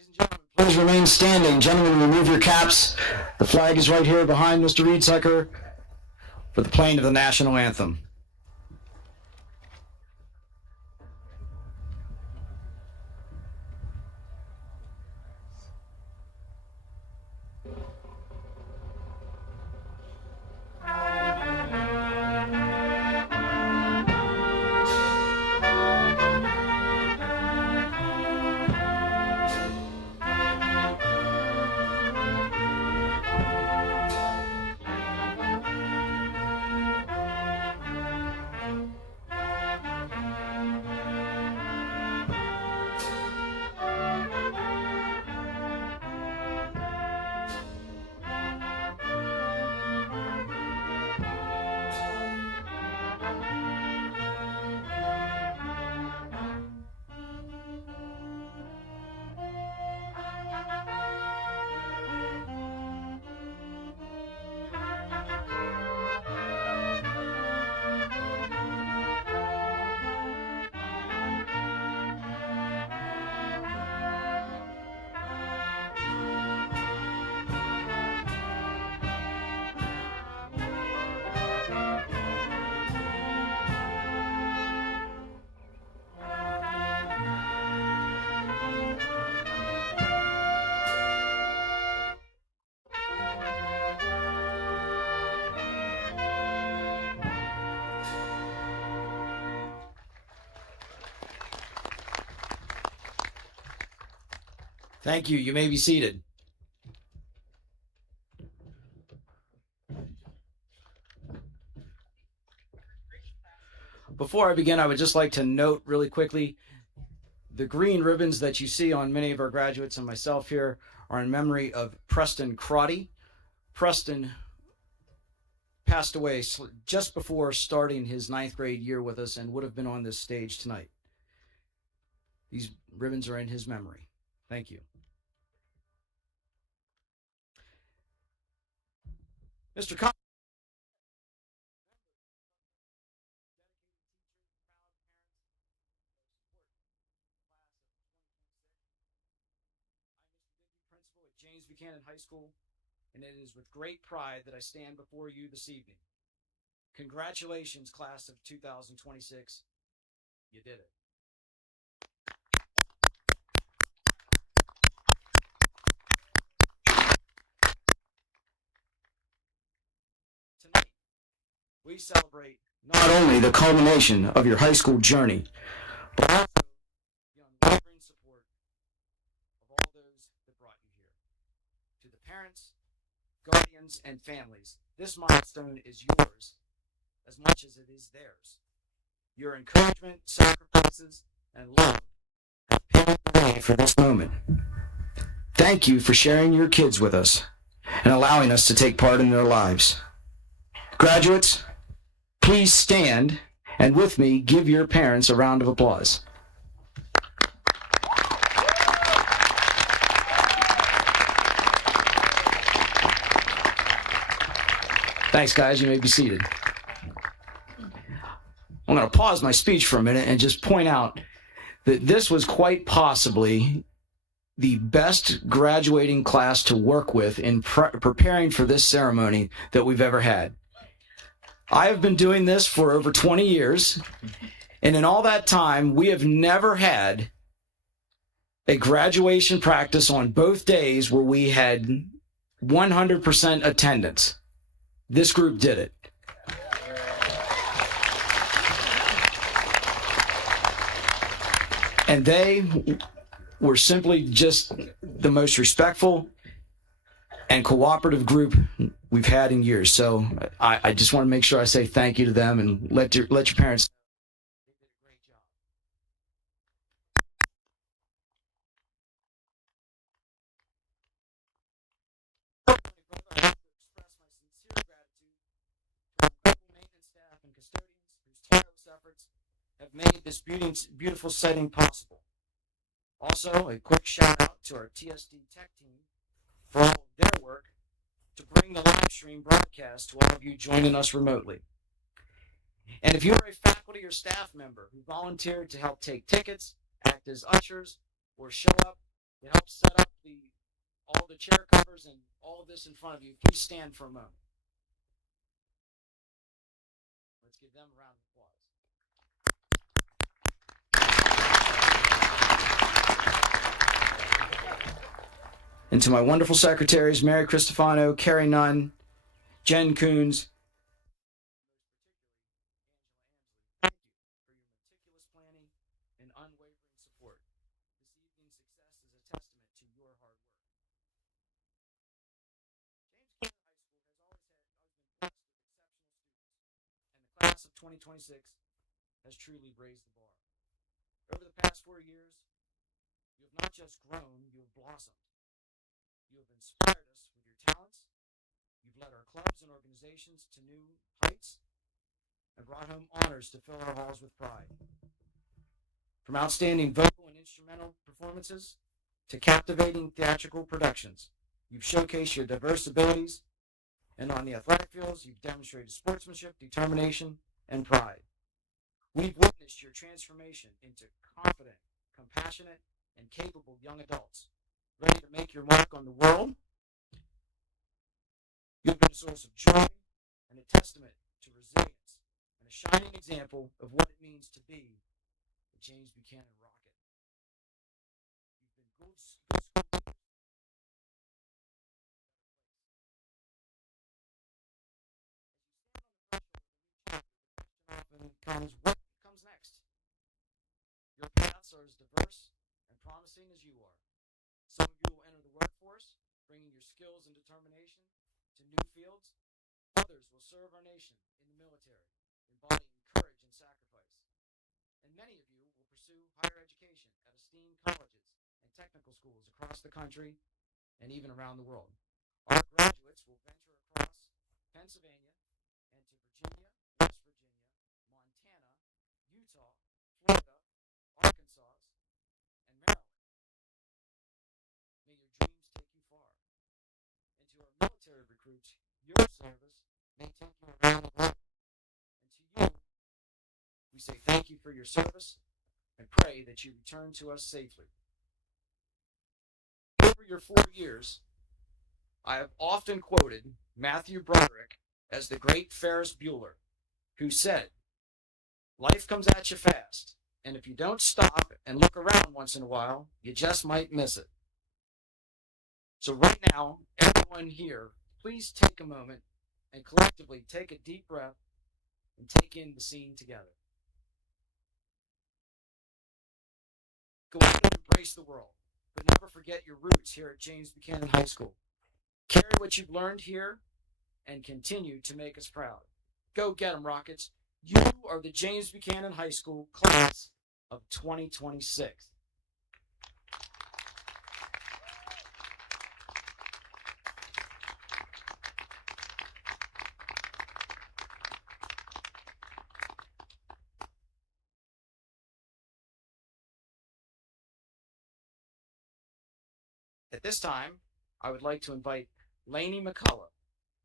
Ladies and gentlemen, please remain standing. Gentlemen, remove your caps. The flag is right here behind Mr. Reedsucker for the playing of the national anthem. Thank you. You may be seated. Before I begin, I would just like to note really quickly, the green ribbons that you see on many of our graduates and myself here are in memory of Preston Crotty. Preston passed away just before starting his 9th grade year with us and would have been on this stage tonight. These ribbons are in his memory. Thank you. Mr. Con Principal at James Buchanan High School, and it is with great pride that I stand before you this evening. Congratulations, class of 2026. You did it. Tonight, we celebrate not only the culmination of your high school journey, but also the unwavering support of all those that brought you here. To the parents, guardians, and families, this milestone is yours as much as it is theirs. Your encouragement, sacrifices, and love have paved the way for this moment. Thank you for sharing your kids with us and allowing us to take part in their lives. Graduates, please stand and with me give your parents a round of applause. Thanks, guys. You may be seated. I'm going to pause my speech for a minute and just point out that this was quite possibly the best graduating class to work with in preparing for this ceremony that we've ever had. I have been doing this for over 20 years, and in all that time, we have never had a graduation practice on both days where we had 100% attendance. This group did it. And they were simply just the most respectful and cooperative group we've had in years. So I just want to make sure I say thank you to them and let your parents know they did a great job. I want to express my sincere gratitude to our incredible maintenance staff and custodians whose tireless efforts have made this beautiful setting possible. Also, a quick shout out to our TSD tech team for all of their work to bring the live stream broadcast to all of you joining us remotely. And if you are a faculty or staff member who volunteered to help take tickets, act as ushers, or show up to help set up all the chair covers and all of this in front of you, please stand for a moment. Let's give them a round of applause. And to my wonderful secretaries, Mary Cristofano, Carrie Nunn, Jen Coons, thank you for your meticulous planning and unwavering support. This evening's success is a testament to your hard work. James Cannon High School has always been blessed with exceptional students, and the class of 2026 has truly raised the bar. Over the past 4 years, you have not just grown, you have blossomed. You have inspired us with your talents. You've led our clubs and organizations to new heights and brought home honors to fill our halls with pride. From outstanding vocal and instrumental performances to captivating theatrical productions, you've showcased your diverse abilities, and on the athletic fields, you've demonstrated sportsmanship, determination, and pride. We've witnessed your transformation into confident, compassionate, and capable young adults, ready to make your mark on the world. You've been a source of joy and a testament to resilience and a shining example of what it means to be a James Buchanan Rocket. You've been good school leaders. As you stand on the threshold of a new chapter, the question often comes, what comes next? Your paths are as diverse and promising as you are. Some of you will enter the workforce, bringing your skills and determination to new fields. Others will serve our nation in the military, embodying courage and sacrifice. And many of you will pursue higher education at esteemed colleges and technical schools across the country and even around the world. Our graduates will venture across Pennsylvania and to Virginia, West Virginia, Montana, Utah, Florida, Arkansas, and Maryland. May your dreams take you far. And to our military recruits, your service may take you around the world. And to you, we say thank you for your service and pray that you return to us safely. Over your 4 years, I have often quoted Matthew Broderick as the great Ferris Bueller, who said, life comes at you fast, and if you don't stop and look around once in a while, you just might miss it. So right now, everyone here, please take a moment and collectively take a deep breath and take in the scene together. Go out and embrace the world, but never forget your roots here at James Buchanan High School. Carry what you've learned here and continue to make us proud. Go get them, Rockets. You are the James Buchanan High School class of 2026. At this time, I would like to invite Lainey McCullough,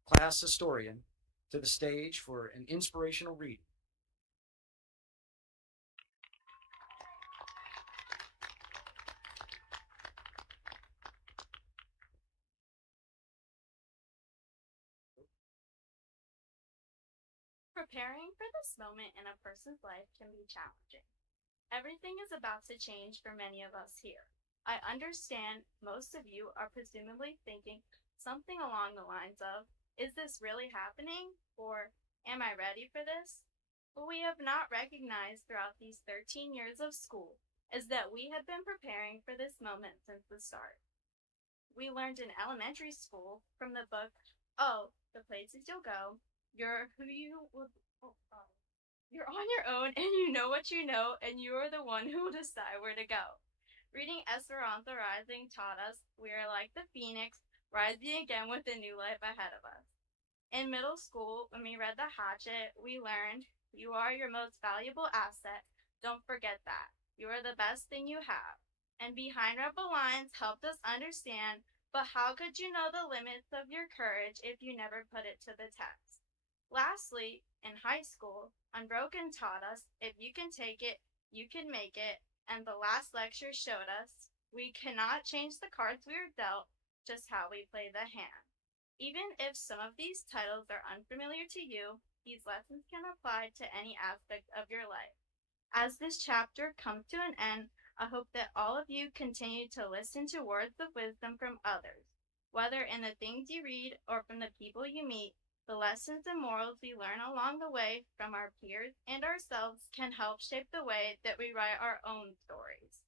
class historian, to the stage for an inspirational reading. Preparing for this moment in a person's life can be challenging. Everything is about to change for many of us here. I understand most of you are presumably thinking something along the lines of, is this really happening? Or, am I ready for this? What we have not recognized throughout these 13 years of school is that we have been preparing for this moment since the start. We learned in elementary school from the book, Oh, the Places You'll Go, You're Who You Will. You're on your own and you know what you know, and you are the one who will decide where to go. Reading Esperanza Rising taught us we are like the phoenix, rising again with a new life ahead of us. In middle school, when we read The Hatchet, we learned you are your most valuable asset. Don't forget that. You are the best thing you have. And Behind Rebel Lines helped us understand, but how could you know the limits of your courage if you never put it to the test? Lastly, in high school, Unbroken taught us if you can take it, you can make it, and the last lecture showed us We cannot change the cards we are dealt, just how we play the hand. Even if some of these titles are unfamiliar to you, these lessons can apply to any aspect of your life. As this chapter comes to an end, I hope that all of you continue to listen to words of wisdom from others. Whether in the things you read or from the people you meet, the lessons and morals we learn along the way from our peers and ourselves can help shape the way that we write our own stories.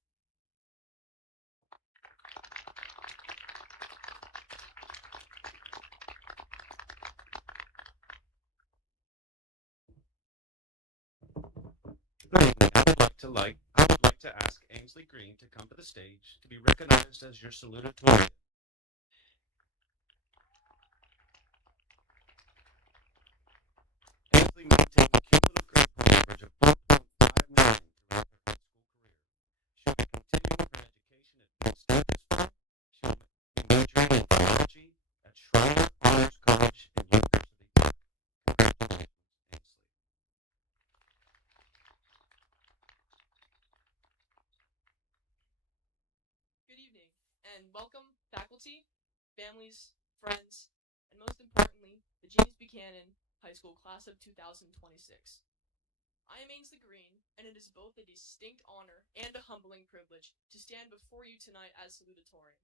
Good evening. I would like to ask Ainsley Green to come to the stage to be recognized as your salutatorian. Ainsley maintained a cumulative grade point average of 4.59 throughout her high school career. She'll be continuing her education at Penn State this fall. She'll be majoring in biology at Schreiner Honors College in University Park. Congratulations, Ainsley. Good evening, and welcome, faculty, families, friends, and most importantly, the James Buchanan High School Class of 2026. I am Ainsley Green, and it is both a distinct honor and a humbling privilege to stand before you tonight as salutatorian.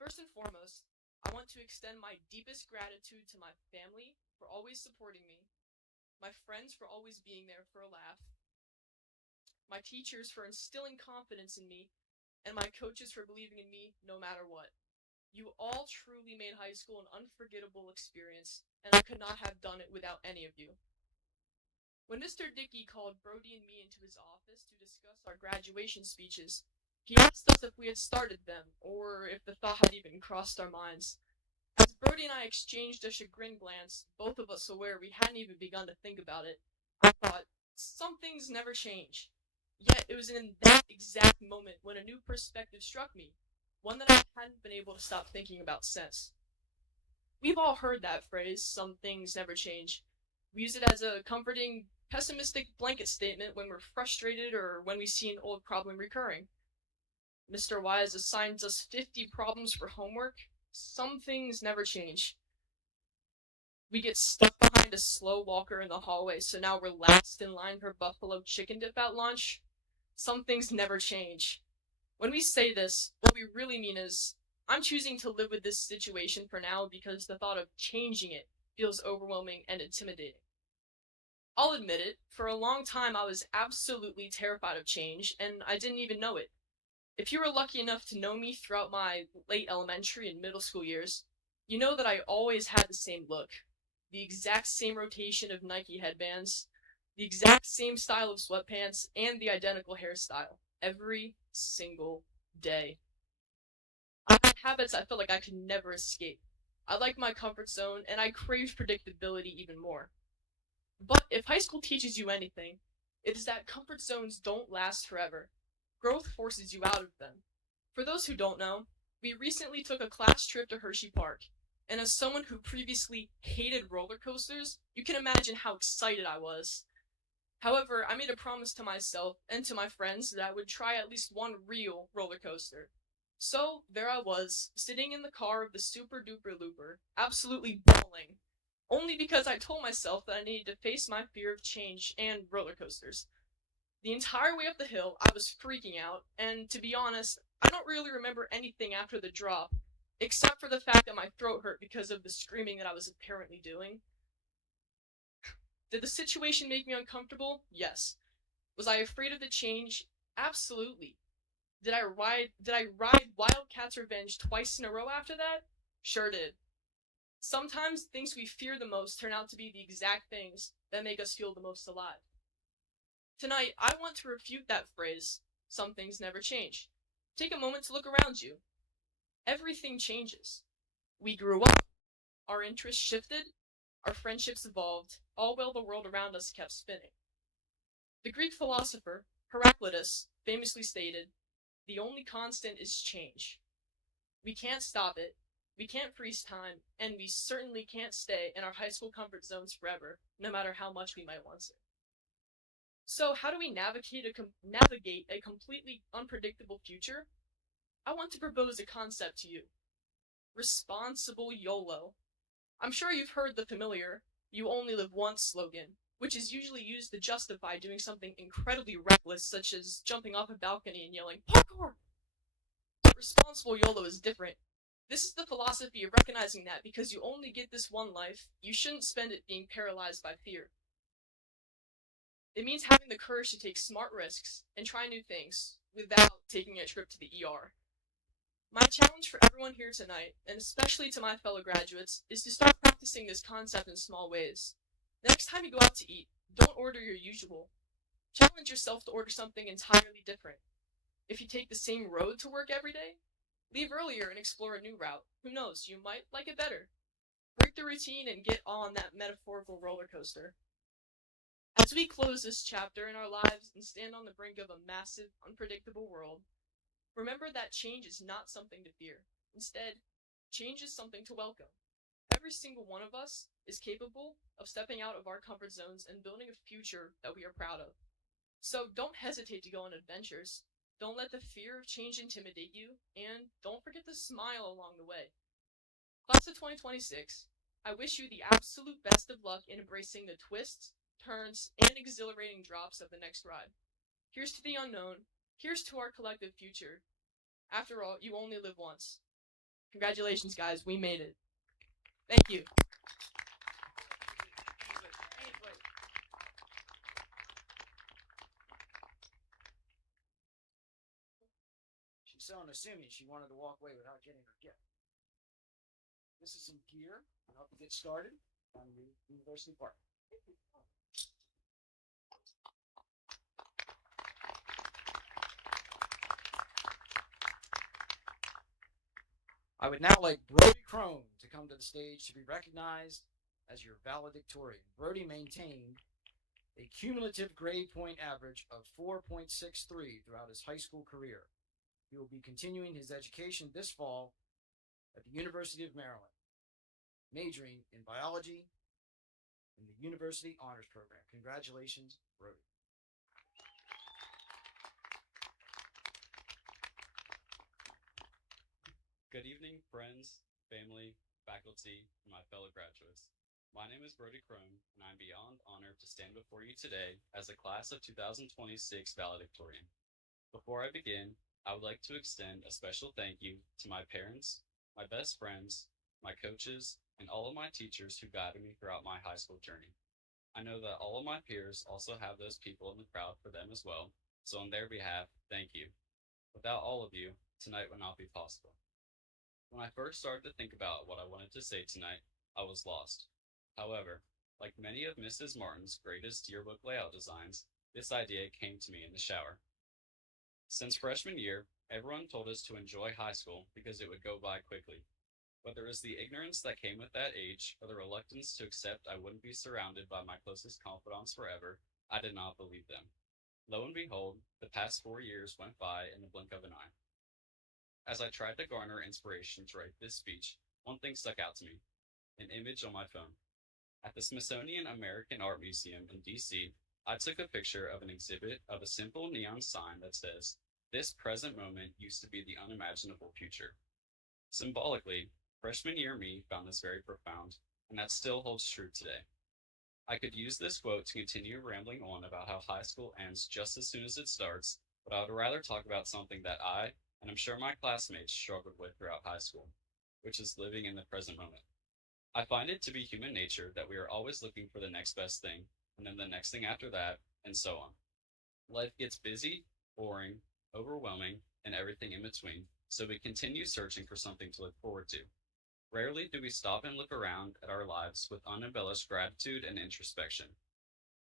First and foremost, I want to extend my deepest gratitude to my family for always supporting me, my friends for always being there for a laugh, my teachers for instilling confidence in me, and my coaches for believing in me no matter what. You all truly made high school an unforgettable experience, and I could not have done it without any of you. When Mr. Dickey called Brody and me into his office to discuss our graduation speeches, he asked us if we had started them, or if the thought had even crossed our minds. As Brody and I exchanged a chagrined glance, both of us aware we hadn't even begun to think about it, I thought, some things never change. Yet it was in that exact moment when a new perspective struck me, one that I hadn't been able to stop thinking about since. We've all heard that phrase, some things never change. We use it as a comforting, pessimistic blanket statement when we're frustrated or when we see an old problem recurring. Mr. Wise assigns us 50 problems for homework. Some things never change. We get stuck behind a slow walker in the hallway, so now we're last in line for buffalo chicken dip at lunch. Some things never change. When we say this, what we really mean is, I'm choosing to live with this situation for now because the thought of changing it feels overwhelming and intimidating. I'll admit it, for a long time I was absolutely terrified of change, and I didn't even know it. If you were lucky enough to know me throughout my late elementary and middle school years, you know that I always had the same look, the exact same rotation of Nike headbands, the exact same style of sweatpants, and the identical hairstyle, every single day. I had habits I felt like I could never escape. I liked my comfort zone, and I craved predictability even more. But if high school teaches you anything, it is that comfort zones don't last forever. Growth forces you out of them. For those who don't know, we recently took a class trip to Hershey Park, and as someone who previously hated roller coasters, you can imagine how excited I was. However, I made a promise to myself and to my friends that I would try at least one real roller coaster. So, there I was, sitting in the car of the Super Duper Looper, absolutely bawling, only because I told myself that I needed to face my fear of change and roller coasters. The entire way up the hill, I was freaking out, and to be honest, I don't really remember anything after the drop, except for the fact that my throat hurt because of the screaming that I was apparently doing. Did the situation make me uncomfortable? Yes. Was I afraid of the change? Absolutely. Did I ride Wildcats Revenge twice in a row after that? Sure did. Sometimes things we fear the most turn out to be the exact things that make us feel the most alive. Tonight, I want to refute that phrase, some things never change. Take a moment to look around you. Everything changes. We grew up. Our interests shifted. Our friendships evolved, all while the world around us kept spinning. The Greek philosopher Heraclitus famously stated, "The only constant is change." We can't stop it, we can't freeze time, and we certainly can't stay in our high school comfort zones forever, no matter how much we might want to. So how do we navigate a completely unpredictable future? I want to propose a concept to you. Responsible YOLO. I'm sure you've heard the familiar "you only live once" slogan, which is usually used to justify doing something incredibly reckless, such as jumping off a balcony and yelling, "Parkour!" But responsible YOLO is different. This is the philosophy of recognizing that because you only get this one life, you shouldn't spend it being paralyzed by fear. It means having the courage to take smart risks and try new things without taking a trip to the ER. My challenge for everyone here tonight, and especially to my fellow graduates, is to start practicing this concept in small ways. The next time you go out to eat, don't order your usual. Challenge yourself to order something entirely different. If you take the same road to work every day, leave earlier and explore a new route. Who knows, you might like it better. Break the routine and get on that metaphorical roller coaster. As we close this chapter in our lives and stand on the brink of a massive, unpredictable world, remember that change is not something to fear. Instead, change is something to welcome. Every single one of us is capable of stepping out of our comfort zones and building a future that we are proud of. So don't hesitate to go on adventures. Don't let the fear of change intimidate you, and don't forget to smile along the way. Class of 2026, I wish you the absolute best of luck in embracing the twists, turns, and exhilarating drops of the next ride. Here's to the unknown. Here's to our collective future. After all, you only live once. Congratulations, guys. We made it. Thank you. She's so unassuming she wanted to walk away without getting her gift. This is some gear to help you get started on the University Park. I would now like Brody Crone to come to the stage to be recognized as your valedictorian. Brody maintained a cumulative grade point average of 4.63 throughout his high school career. He will be continuing his education this fall at the University of Maryland, majoring in biology in the University Honors Program. Congratulations, Brody. Good evening, friends, family, faculty, and my fellow graduates. My name is Brody Crone, and I'm beyond honored to stand before you today as a class of 2026 valedictorian. Before I begin, I would like to extend a special thank you to my parents, my best friends, my coaches, and all of my teachers who guided me throughout my high school journey. I know that all of my peers also have those people in the crowd for them as well, so on their behalf, thank you. Without all of you, tonight would not be possible. When I first started to think about what I wanted to say tonight, I was lost. However, like many of Mrs. Martin's greatest yearbook layout designs, this idea came to me in the shower. Since freshman year, everyone told us to enjoy high school because it would go by quickly. Whether it was the ignorance that came with that age or the reluctance to accept I wouldn't be surrounded by my closest confidants forever, I did not believe them. Lo and behold, the past 4 years went by in the blink of an eye. As I tried to garner inspiration to write this speech, one thing stuck out to me: an image on my phone. At the Smithsonian American Art Museum in DC, I took a picture of an exhibit of a simple neon sign that says, "This present moment used to be the unimaginable future." Symbolically, freshman year me found this very profound, and that still holds true today. I could use this quote to continue rambling on about how high school ends just as soon as it starts, but I would rather talk about something that I, and I'm sure my classmates, struggled with throughout high school, which is living in the present moment. I find it to be human nature that we are always looking for the next best thing, and then the next thing after that, and so on. Life gets busy, boring, overwhelming, and everything in between, so we continue searching for something to look forward to. Rarely do we stop and look around at our lives with unembellished gratitude and introspection.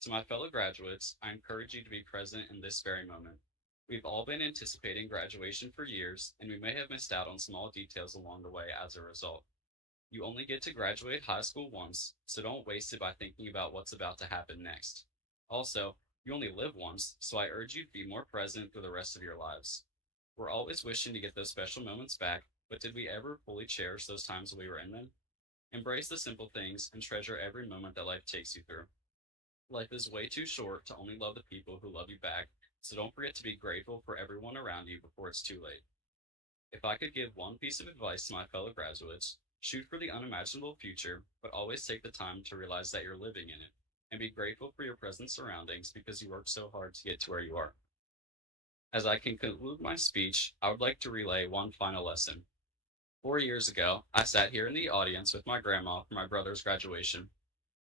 To my fellow graduates, I encourage you to be present in this very moment. We've all been anticipating graduation for years, and we may have missed out on small details along the way as a result. You only get to graduate high school once, so don't waste it by thinking about what's about to happen next. Also, you only live once, so I urge you to be more present for the rest of your lives. We're always wishing to get those special moments back, but did we ever fully cherish those times when we were in them? Embrace the simple things and treasure every moment that life takes you through. Life is way too short to only love the people who love you back, so don't forget to be grateful for everyone around you before it's too late. If I could give one piece of advice to my fellow graduates, shoot for the unimaginable future, but always take the time to realize that you're living in it, and be grateful for your present surroundings because you worked so hard to get to where you are. As I can conclude my speech, I would like to relay one final lesson. 4 years ago, I sat here in the audience with my grandma for my brother's graduation.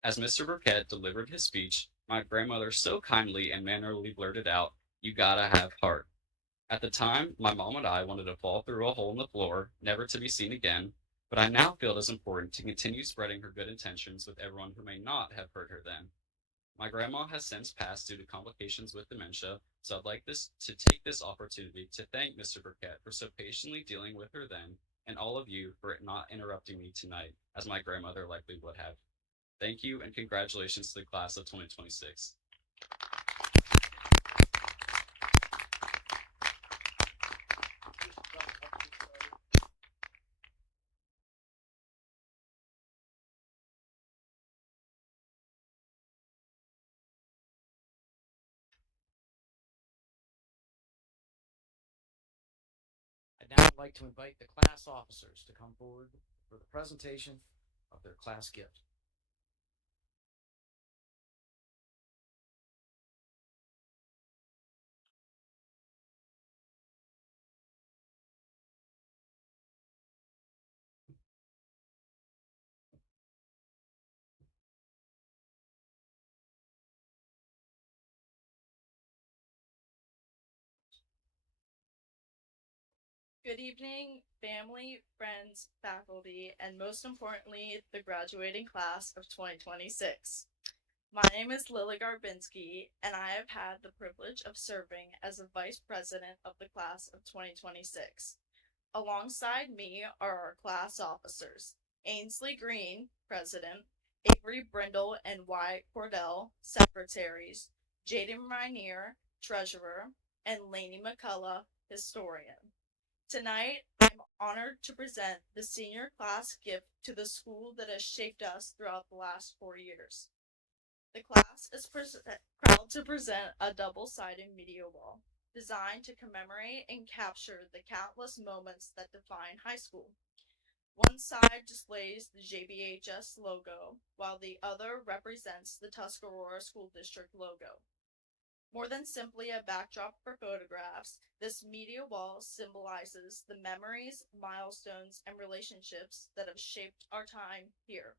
As Mr. Burkett delivered his speech, my grandmother so kindly and mannerly blurted out, "You gotta have heart." At the time, my mom and I wanted to fall through a hole in the floor, never to be seen again, but I now feel it is important to continue spreading her good intentions with everyone who may not have heard her then. My grandma has since passed due to complications with dementia, so I'd like this to take this opportunity to thank Mr. Burkett for so patiently dealing with her then, and all of you for not interrupting me tonight, as my grandmother likely would have. Thank you, and congratulations to the class of 2026. I'd now like to invite the class officers to come forward for the presentation of their class gift. Good evening, family, friends, faculty, and most importantly, the graduating class of 2026. My name is Lily Garbinski, and I have had the privilege of serving as the Vice President of the class of 2026. Alongside me are our class officers, Ainsley Green, President, Avery Brindle and Wyatt Cordell, Secretaries, Jaden Rainier, Treasurer, and Lainey McCullough, Historian. Tonight, I'm honored to present the senior class gift to the school that has shaped us throughout the last 4 years. The class is proud to present a double-sided media wall designed to commemorate and capture the countless moments that define high school. One side displays the JBHS logo, while the other represents the Tuscarora School District logo. More than simply a backdrop for photographs, this media wall symbolizes the memories, milestones, and relationships that have shaped our time here.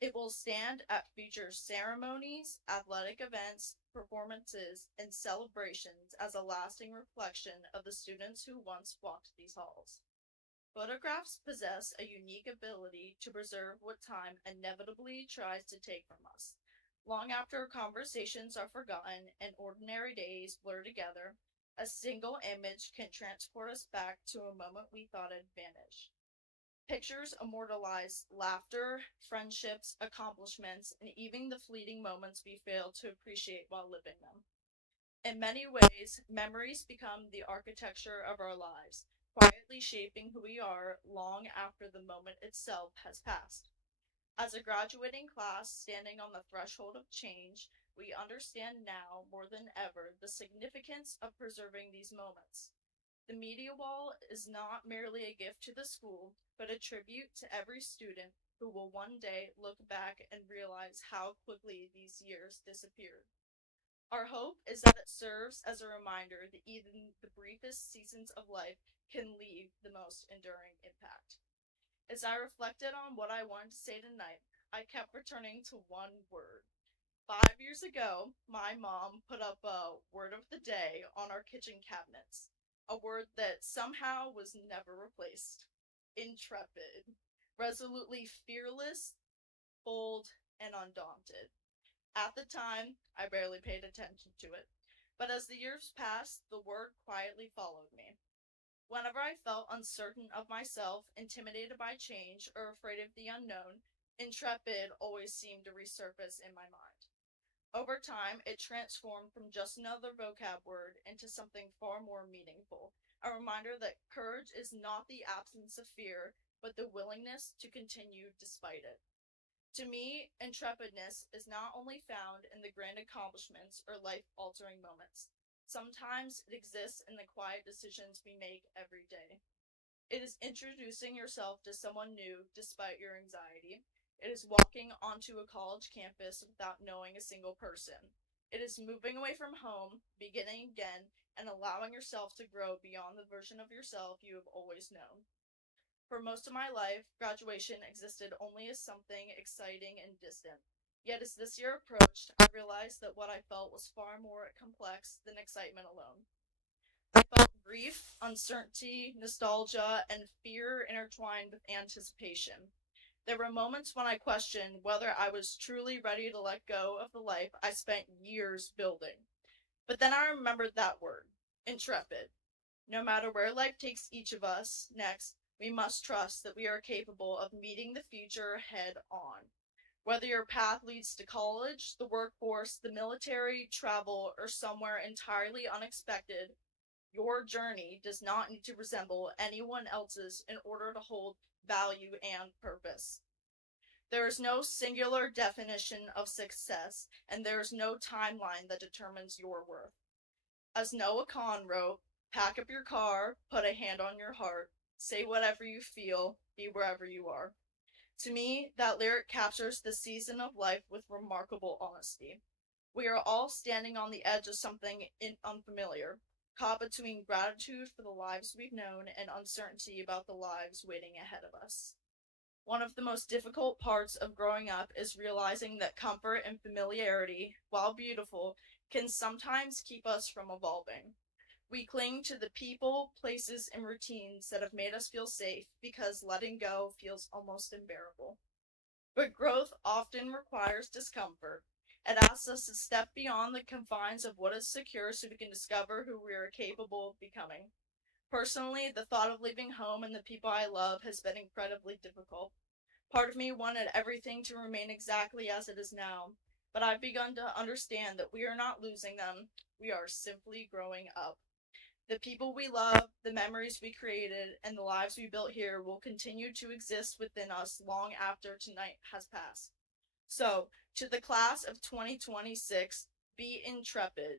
It will stand at future ceremonies, athletic events, performances, and celebrations as a lasting reflection of the students who once walked these halls. Photographs possess a unique ability to preserve what time inevitably tries to take from us. Long after conversations are forgotten and ordinary days blur together, a single image can transport us back to a moment we thought had vanished. Pictures immortalize laughter, friendships, accomplishments, and even the fleeting moments we fail to appreciate while living them. In many ways, memories become the architecture of our lives, quietly shaping who we are long after the moment itself has passed. As a graduating class standing on the threshold of change, we understand now more than ever the significance of preserving these moments. The media wall is not merely a gift to the school, but a tribute to every student who will one day look back and realize how quickly these years disappeared. Our hope is that it serves as a reminder that even the briefest seasons of life can leave the most enduring impact. As I reflected on what I wanted to say tonight, I kept returning to one word. 5 years ago, my mom put up a word of the day on our kitchen cabinets, a word that somehow was never replaced. Intrepid. Resolutely fearless, bold, and undaunted. At the time, I barely paid attention to it, but as the years passed, the word quietly followed me. Whenever I felt uncertain of myself, intimidated by change, or afraid of the unknown, intrepid always seemed to resurface in my mind. Over time, it transformed from just another vocab word into something far more meaningful, a reminder that courage is not the absence of fear, but the willingness to continue despite it. To me, intrepidness is not only found in the grand accomplishments or life altering moments. Sometimes it exists in the quiet decisions we make every day. It is introducing yourself to someone new despite your anxiety. It is walking onto a college campus without knowing a single person. It is moving away from home, beginning again, and allowing yourself to grow beyond the version of yourself you have always known. For most of my life, graduation existed only as something exciting and distant. Yet as this year approached, I realized that what I felt was far more complex than excitement alone. I felt grief, uncertainty, nostalgia, and fear intertwined with anticipation. There were moments when I questioned whether I was truly ready to let go of the life I spent years building. But then I remembered that word, intrepid. No matter where life takes each of us next, we must trust that we are capable of meeting the future head on. Whether your path leads to college, the workforce, the military, travel, or somewhere entirely unexpected, your journey does not need to resemble anyone else's in order to hold value and purpose. There is no singular definition of success, and there is no timeline that determines your worth. As Noah Kahn wrote, pack up your car, put a hand on your heart, say whatever you feel, be wherever you are. To me, that lyric captures the season of life with remarkable honesty. We are all standing on the edge of something unfamiliar, caught between gratitude for the lives we've known and uncertainty about the lives waiting ahead of us. One of the most difficult parts of growing up is realizing that comfort and familiarity, while beautiful, can sometimes keep us from evolving. We cling to the people, places, and routines that have made us feel safe because letting go feels almost unbearable. But growth often requires discomfort. It asks us to step beyond the confines of what is secure so we can discover who we are capable of becoming. Personally, the thought of leaving home and the people I love has been incredibly difficult. Part of me wanted everything to remain exactly as it is now, but I've begun to understand that we are not losing them, we are simply growing up. The people we love, the memories we created, and the lives we built here will continue to exist within us long after tonight has passed. So, to the class of 2026, be intrepid,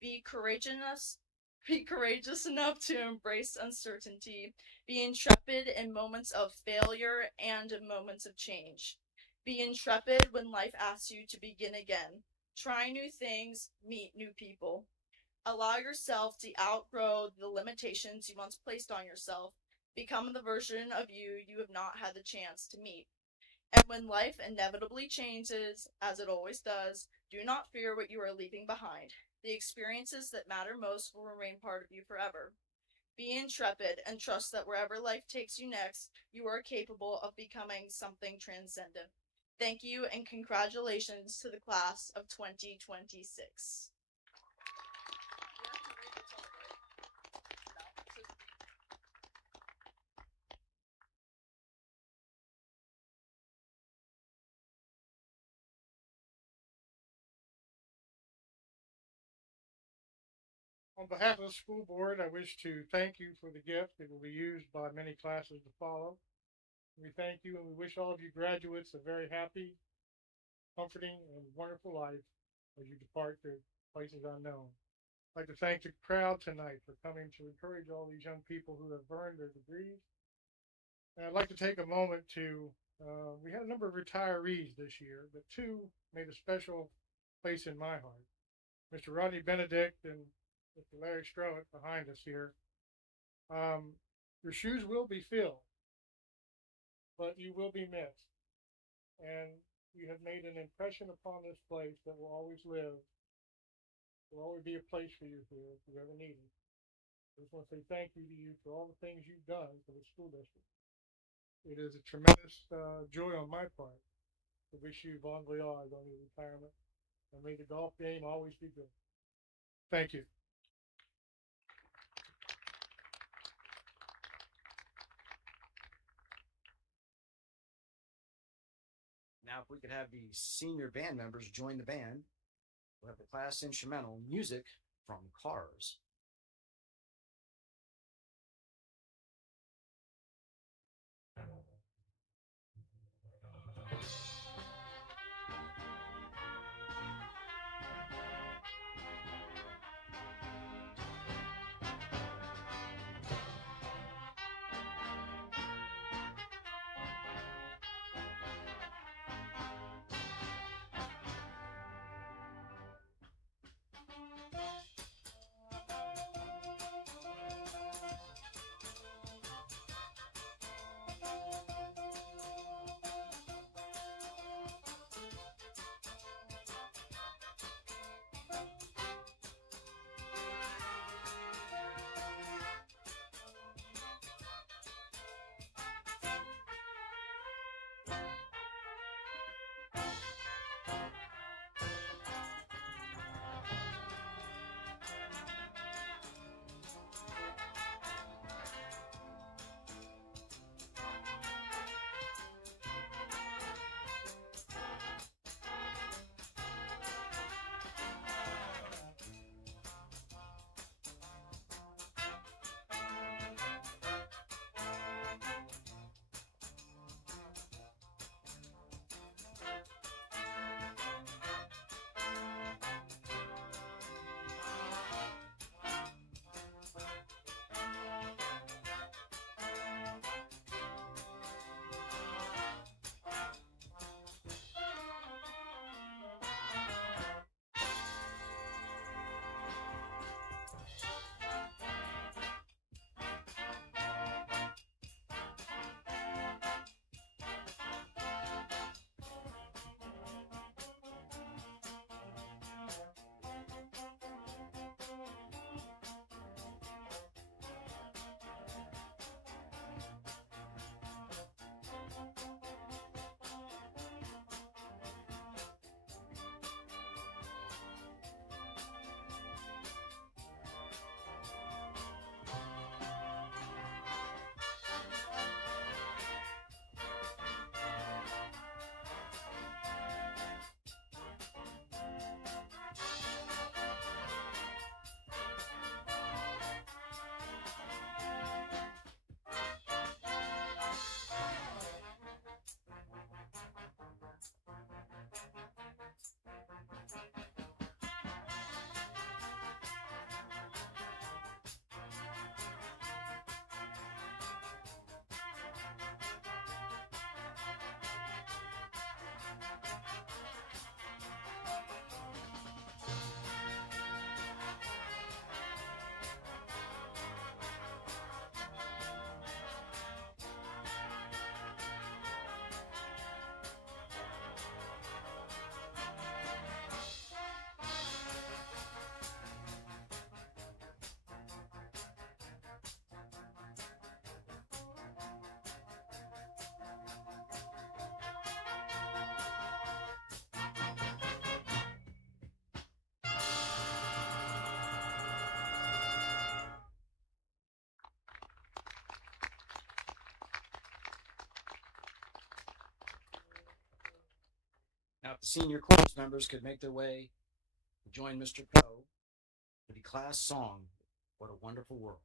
be courageous, be courageous enough to embrace uncertainty, be intrepid in moments of failure and in moments of change. Be intrepid when life asks you to begin again. Try new things, meet new people. Allow yourself to outgrow the limitations you once placed on yourself. Become the version of you have not had the chance to meet. And when life inevitably changes, as it always does, do not fear what you are leaving behind. The experiences that matter most will remain part of you forever. Be intrepid and trust that wherever life takes you next, you are capable of becoming something transcendent. Thank you and congratulations to the class of 2026. On behalf of the school board, I wish to thank you for the gift that will be used by many classes to follow. We thank you and we wish all of you graduates a very happy, comforting, and wonderful life as you depart to places unknown. I'd like to thank the crowd tonight for coming to encourage all these young people who have earned their degrees. And I'd like to take a moment to, we had a number of retirees this year, but two made a special place in my heart. Mr. Rodney Benedict and Mr. Larry Strowitt behind us here. Your shoes will be filled, but you will be missed. And you have made an impression upon this place that will always live. There will always be a place for you here if you ever need it. I just want to say thank you to you for all the things you've done for the school district. It is a tremendous joy on my part to wish you bon voyage on your retirement. And may the golf game always be good. Thank you. Now, if we could have the senior band members join the band, we'll have the class instrumental music from Cars. the senior chorus members could make their way to join Mr. Poe for the class song, What a Wonderful World.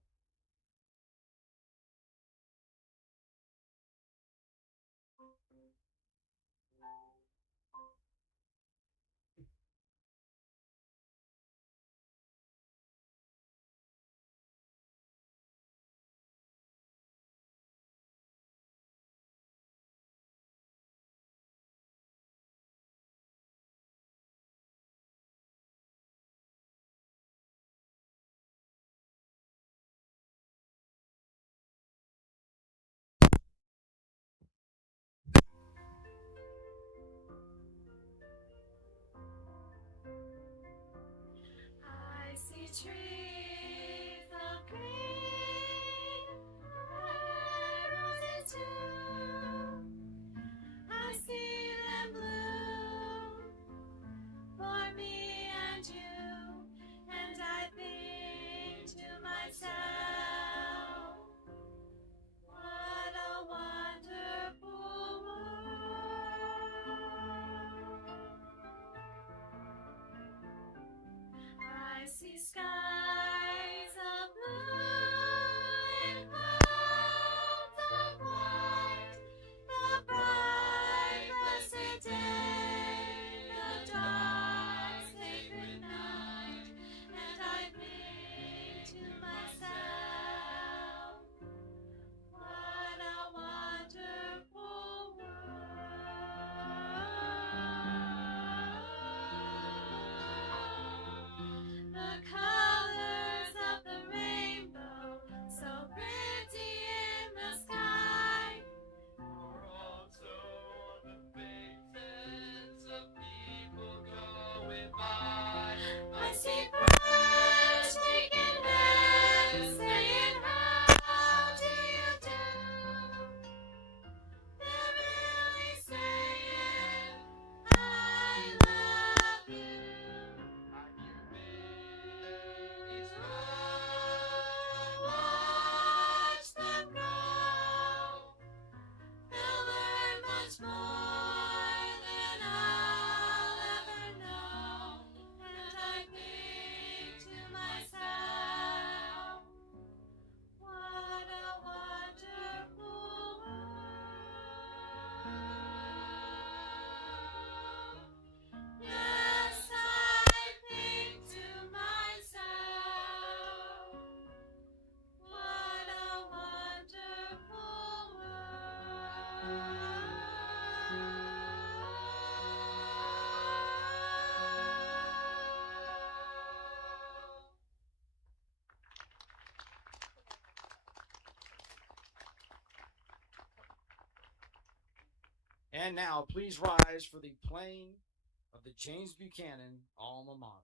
I see trees of green, red roses too. I see them bloom for me and you, and I think to myself, what a wonderful world. I see skies of blue and clouds of white, the bright blessed day, the dark sacred night, and I think to myself, what a wonderful world. The colors of the rainbow, so pretty in the sky, Are also on the faces of people going by. I see birds shaking hands, saying, how do you do? They're really saying, I love you. Watch them grow. They'll learn much more than I'll ever know. And I think to myself, what a wonderful world. Yes, I think to myself, what a wonderful world. And now, please rise for the playing of the James Buchanan Alma Mater.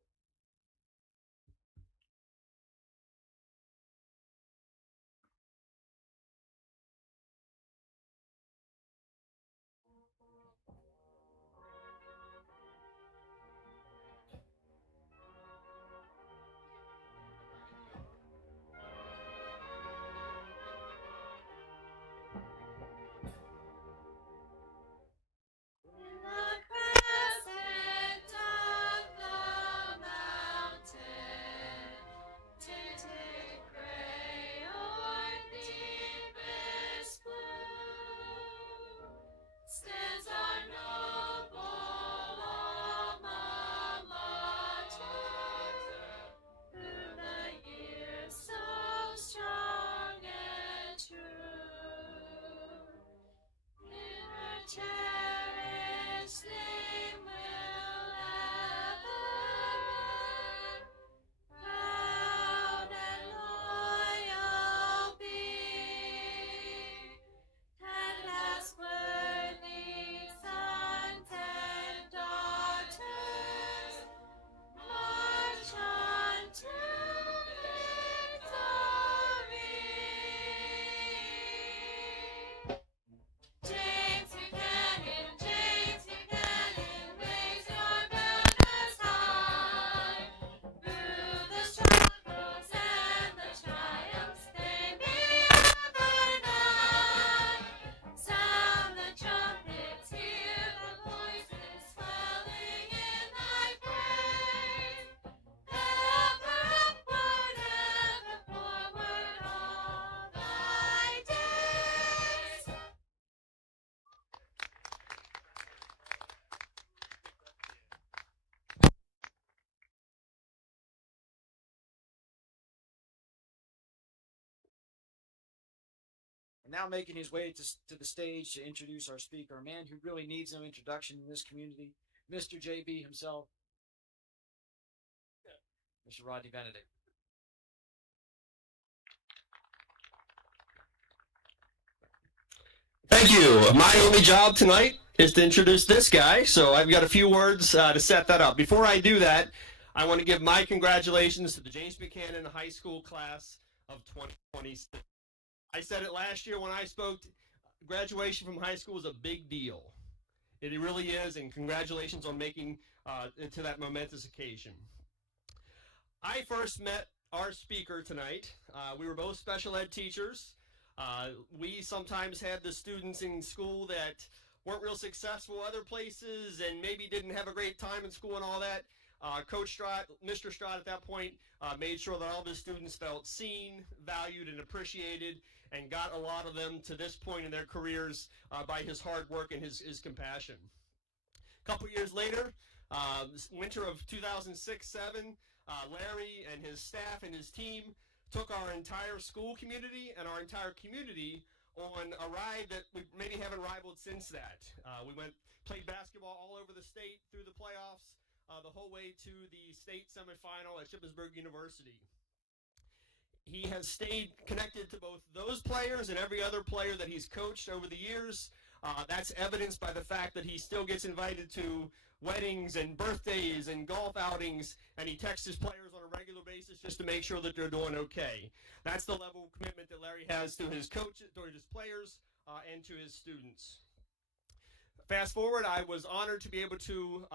In the crescent of the mountain, tinted gray or deepest blue, stands our noble alma mater, through the years so strong and true. In her cherished name will ever proud and loyal be, and as worthy sons and daughters march on to victory. James Buchanan. Now making his way to the stage to introduce our speaker, a man who really needs no introduction in this community, Mr. JB himself, Mr. Rodney Benedict. Thank you. My only job tonight is to introduce this guy, so I've got a few words to set that up. Before I do that, I want to give my congratulations to the James Buchanan High School class of 2026. I said it last year when I spoke. Graduation from high school is a big deal. It really is, and congratulations on making it to that momentous occasion. I first met our speaker tonight. We were both special ed teachers. We sometimes had the students in school that weren't real successful other places and maybe didn't have a great time in school and all that. Coach Strott, Mr. Strott at that point, made sure that all of his students felt seen, valued, and appreciated, and got a lot of them to this point in their careers by his hard work and his compassion. A couple years later, winter of 2006-07, Larry and his staff and his team took our entire school community and our entire community on a ride that we maybe haven't rivaled since that. We played basketball all over the state through the playoffs, the whole way to the state semifinal at Shippensburg University. He has stayed connected to both those players and every other player that he's coached over the years. That's evidenced by the fact that he still gets invited to weddings and birthdays and golf outings, and he texts his players on a regular basis just to make sure that they're doing okay. That's the level of commitment that Larry has to his coaches, to his players, and to his students. Fast forward, I was honored to be able to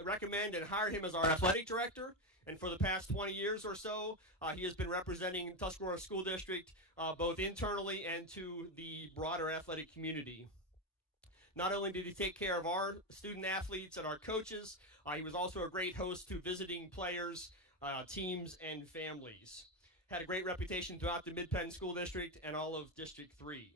recommend and hire him as our athletic director. And for the past 20 years or so, he has been representing Tuscarora School District both internally and to the broader athletic community. Not only did he take care of our student athletes and our coaches, he was also a great host to visiting players, teams, and families. Had a great reputation throughout the Mid-Penn School District and all of District 3.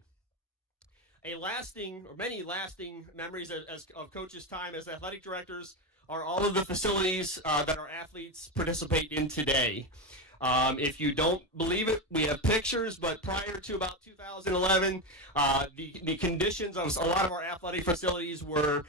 Many lasting memories of coaches' time as athletic directors are all of the facilities that our athletes participate in today. If you don't believe it, we have pictures, but prior to about 2011, the conditions of a lot of our athletic facilities were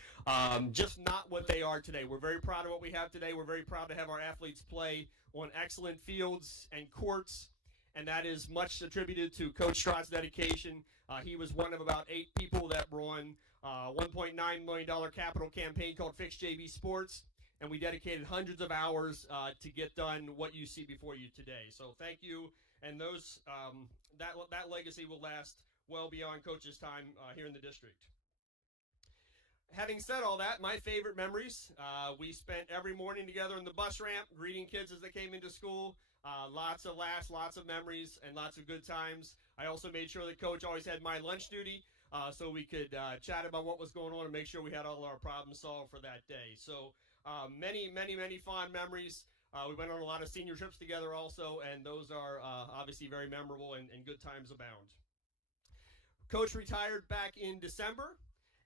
just not what they are today. We're very proud of what we have today. We're very proud to have our athletes play on excellent fields and courts, and that is much attributed to Coach Strott's dedication. He was one of about 8 people that were on a $1.9 million capital campaign called Fix JB Sports, and we dedicated hundreds of hours to get done what you see before you today. So thank you, and that legacy will last well beyond Coach's time here in the district. Having said all that, my favorite memories, we spent every morning together on the bus ramp, greeting kids as they came into school. Lots of laughs, lots of memories, and lots of good times. I also made sure that Coach always had my lunch duty, so we could chat about what was going on and make sure we had all our problems solved for that day. So many fond memories. We went on a lot of senior trips together also, and those are obviously very memorable and good times abound. Coach retired back in December,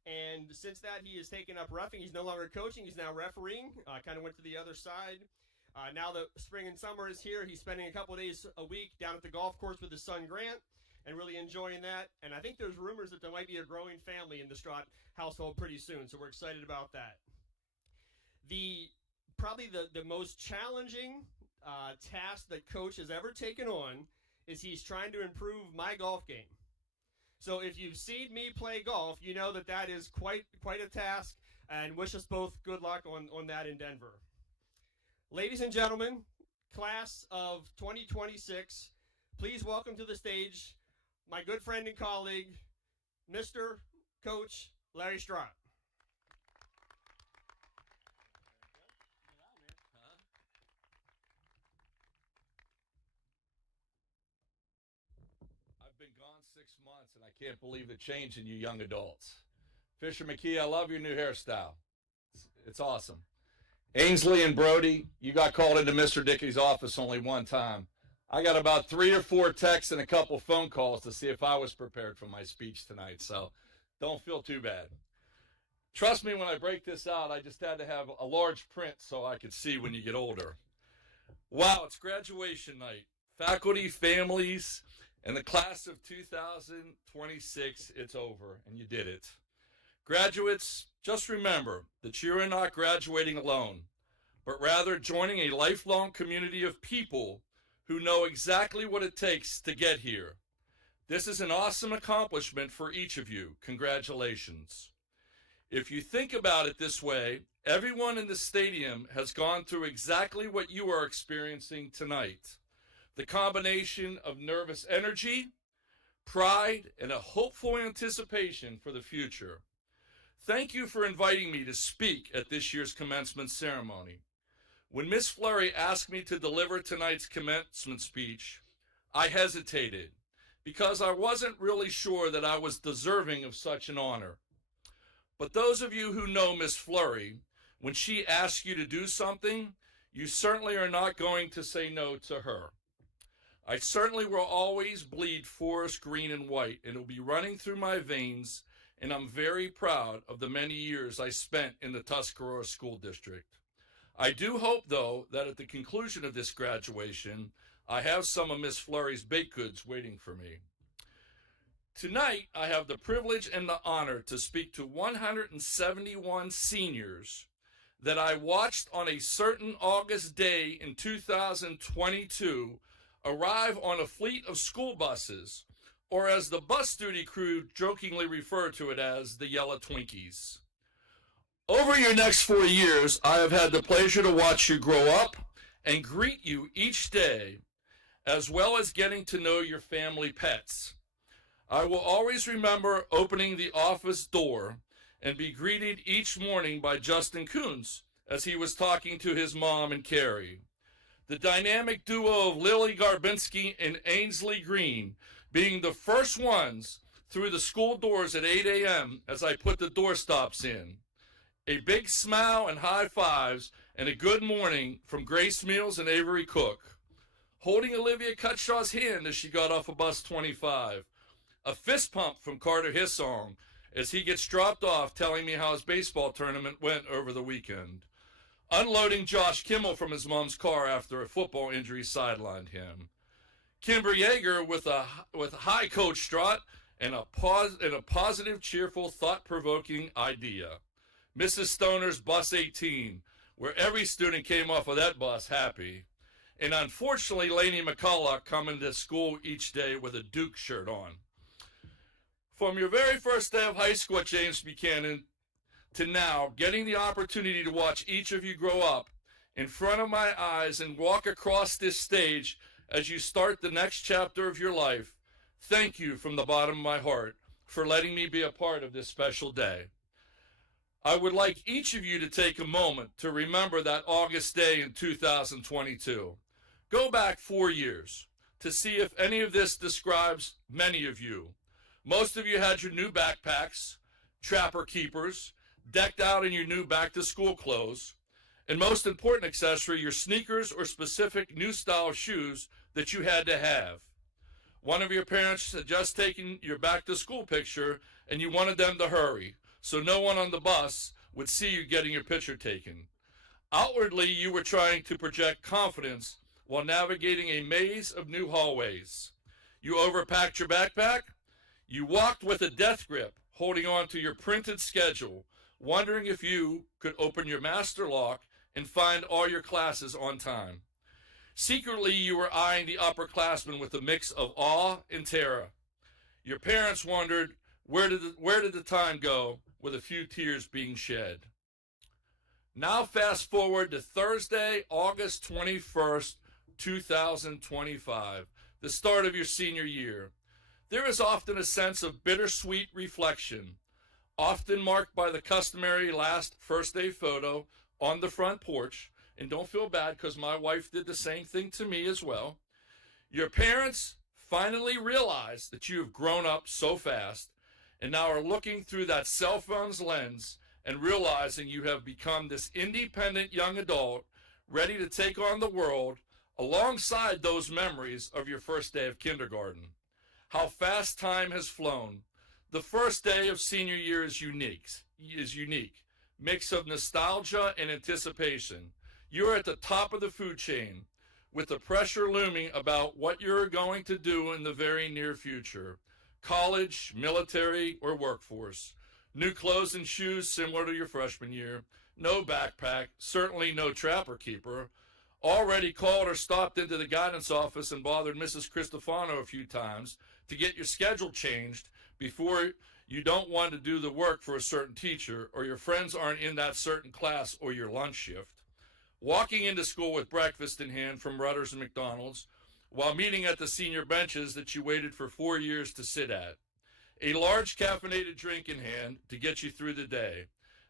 and since that he has taken up reffing. He's no longer coaching, he's now refereeing, kind of went to the other side. Now that spring and summer is here, he's spending a couple of days a week down at the golf course with his son Grant, and really enjoying that. And I think there's rumors that there might be a growing family in the Strott household pretty soon, so we're excited about that. Probably the most challenging task that Coach has ever taken on is he's trying to improve my golf game. So if you've seen me play golf, you know that is quite a task, and wish us both good luck on that in Denver. Ladies and gentlemen, class of 2026, please welcome to the stage my good friend and colleague, Mr. Coach Larry Strott. I've been gone 6 months, and I can't believe the change in you young adults. Fisher McKee, I love your new hairstyle. It's awesome. Ainsley and Brody, you got called into Mr. Dickey's office only one time. I got about 3 or 4 texts and a couple phone calls to see if I was prepared for my speech tonight, so don't feel too bad. Trust me when I break this out, I just had to have a large print so I could see when you get older. Wow, it's graduation night. Faculty, families, And the class of 2026, it's over, and you did it. Graduates, just remember that you are not graduating alone, but rather joining a lifelong community of people who know exactly what it takes to get here. This is an awesome accomplishment for each of you. Congratulations. If you think about it this way, everyone in the stadium has gone through exactly what you are experiencing tonight. The combination of nervous energy, pride, and a hopeful anticipation for the future. Thank you for inviting me to speak at this year's commencement ceremony. When Miss Fleury asked me to deliver tonight's commencement speech, I hesitated because I wasn't really sure that I was deserving of such an honor. But those of you who know Miss Fleury, when she asks you to do something, you certainly are not going to say no to her. I certainly will always bleed forest green and white, and it will be running through my veins, and I'm very proud of the many years I spent in the Tuscarora School District. I do hope, though, that at the conclusion of this graduation, I have some of Miss Fleury's baked goods waiting for me. Tonight, I have the privilege and the honor to speak to 171 seniors that I watched on a certain August day in 2022 arrive on a fleet of school buses, or as the bus duty crew jokingly refer to it as, the Yellow Twinkies. Over your next 4 years, I have had the pleasure to watch you grow up and greet you each day, as well as getting to know your family pets. I will always remember opening the office door and be greeted each morning by Justin Coons as he was talking to his mom and Carrie. The dynamic duo of Lily Garbinski and Ainsley Green being the first ones through the school doors at 8 a.m. as I put the doorstops in. A big smile and high fives and a good morning from Grace Mills and Avery Cook. Holding Olivia Cutshaw's hand as she got off of bus 25. A fist pump from Carter Hissong as he gets dropped off telling me how his baseball tournament went over the weekend. Unloading Josh Kimmel from his mom's car after a football injury sidelined him. Kimber Yeager with high coach strut and a positive, cheerful, thought-provoking idea. Mrs. Stoner's Bus 18, where every student came off of that bus happy. And unfortunately, Lainey McCullough coming to school each day with a Duke shirt on. From your very first day of high school at James Buchanan to now, getting the opportunity to watch each of you grow up in front of my eyes and walk across this stage as you start the next chapter of your life, thank you from the bottom of my heart for letting me be a part of this special day. I would like each of you to take a moment to remember that August day in 2022. Go back 4 years to see if any of this describes many of you. Most of you had your new backpacks, Trapper Keepers, decked out in your new back-to-school clothes, and most important accessory, your sneakers or specific new style shoes that you had to have. One of your parents had just taken your back-to-school picture, and you wanted them to hurry, so no one on the bus would see you getting your picture taken. Outwardly, you were trying to project confidence while navigating a maze of new hallways. You overpacked your backpack. You walked with a death grip, holding on to your printed schedule, wondering if you could open your master lock and find all your classes on time. Secretly, you were eyeing the upperclassmen with a mix of awe and terror. Your parents wondered, where did the time go, with a few tears being shed. Now fast forward to Thursday, August 21st, 2025, the start of your senior year. There is often a sense of bittersweet reflection, often marked by the customary last first day photo on the front porch. And don't feel bad because my wife did the same thing to me as well. Your parents finally realize that you have grown up so fast and now are looking through that cell phone's lens and realizing you have become this independent young adult ready to take on the world alongside those memories of your first day of kindergarten. How fast time has flown. The first day of senior year is unique. Mix of nostalgia and anticipation. You're at the top of the food chain, with the pressure looming about what you're going to do in the very near future. College, military, or workforce. New clothes and shoes similar to your freshman year. No backpack, certainly no trapper keeper. Already called or stopped into the guidance office and bothered Mrs. Cristofano a few times to get your schedule changed before you don't want to do the work for a certain teacher, or your friends aren't in that certain class or your lunch shift. Walking into school with breakfast in hand from Rutter's and McDonald's, while meeting at the senior benches that you waited for 4 years to sit at. A large caffeinated drink in hand to get you through the day.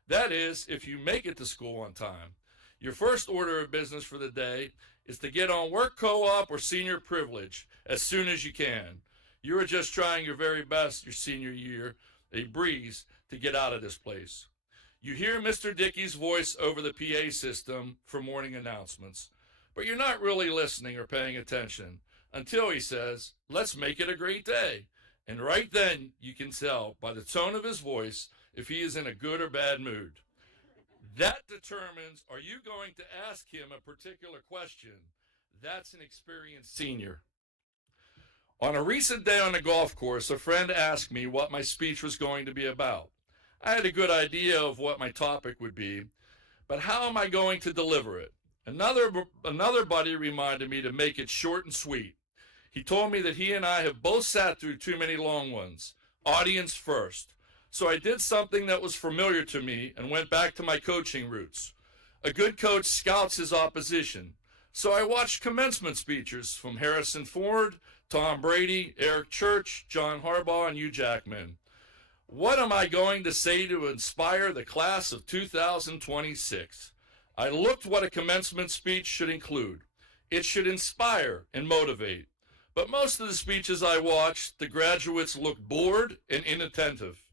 That is, if you make it to school on time. Your first order of business for the day is to get on work co-op or senior privilege as soon as you can. You are just trying your very best your senior year, a breeze, to get out of this place. You hear Mr. Dickey's voice over the PA system for morning announcements, but you're not really listening or paying attention until he says, "Let's make it a great day." And right then you can tell by the tone of his voice if he is in a good or bad mood. That determines, are you going to ask him a particular question? That's an experienced senior. On a recent day on the golf course, a friend asked me what my speech was going to be about. I had a good idea of what my topic would be, but how am I going to deliver it? Another buddy reminded me to make it short and sweet. He told me that he and I have both sat through too many long ones. Audience first. So I did something that was familiar to me and went back to my coaching roots. A good coach scouts his opposition. So I watched commencement speeches from Harrison Ford, Tom Brady, Eric Church, John Harbaugh, and Hugh Jackman. What am I going to say to inspire the class of 2026? I looked what a commencement speech should include. It should inspire and motivate. But most of the speeches I watched, the graduates looked bored and inattentive.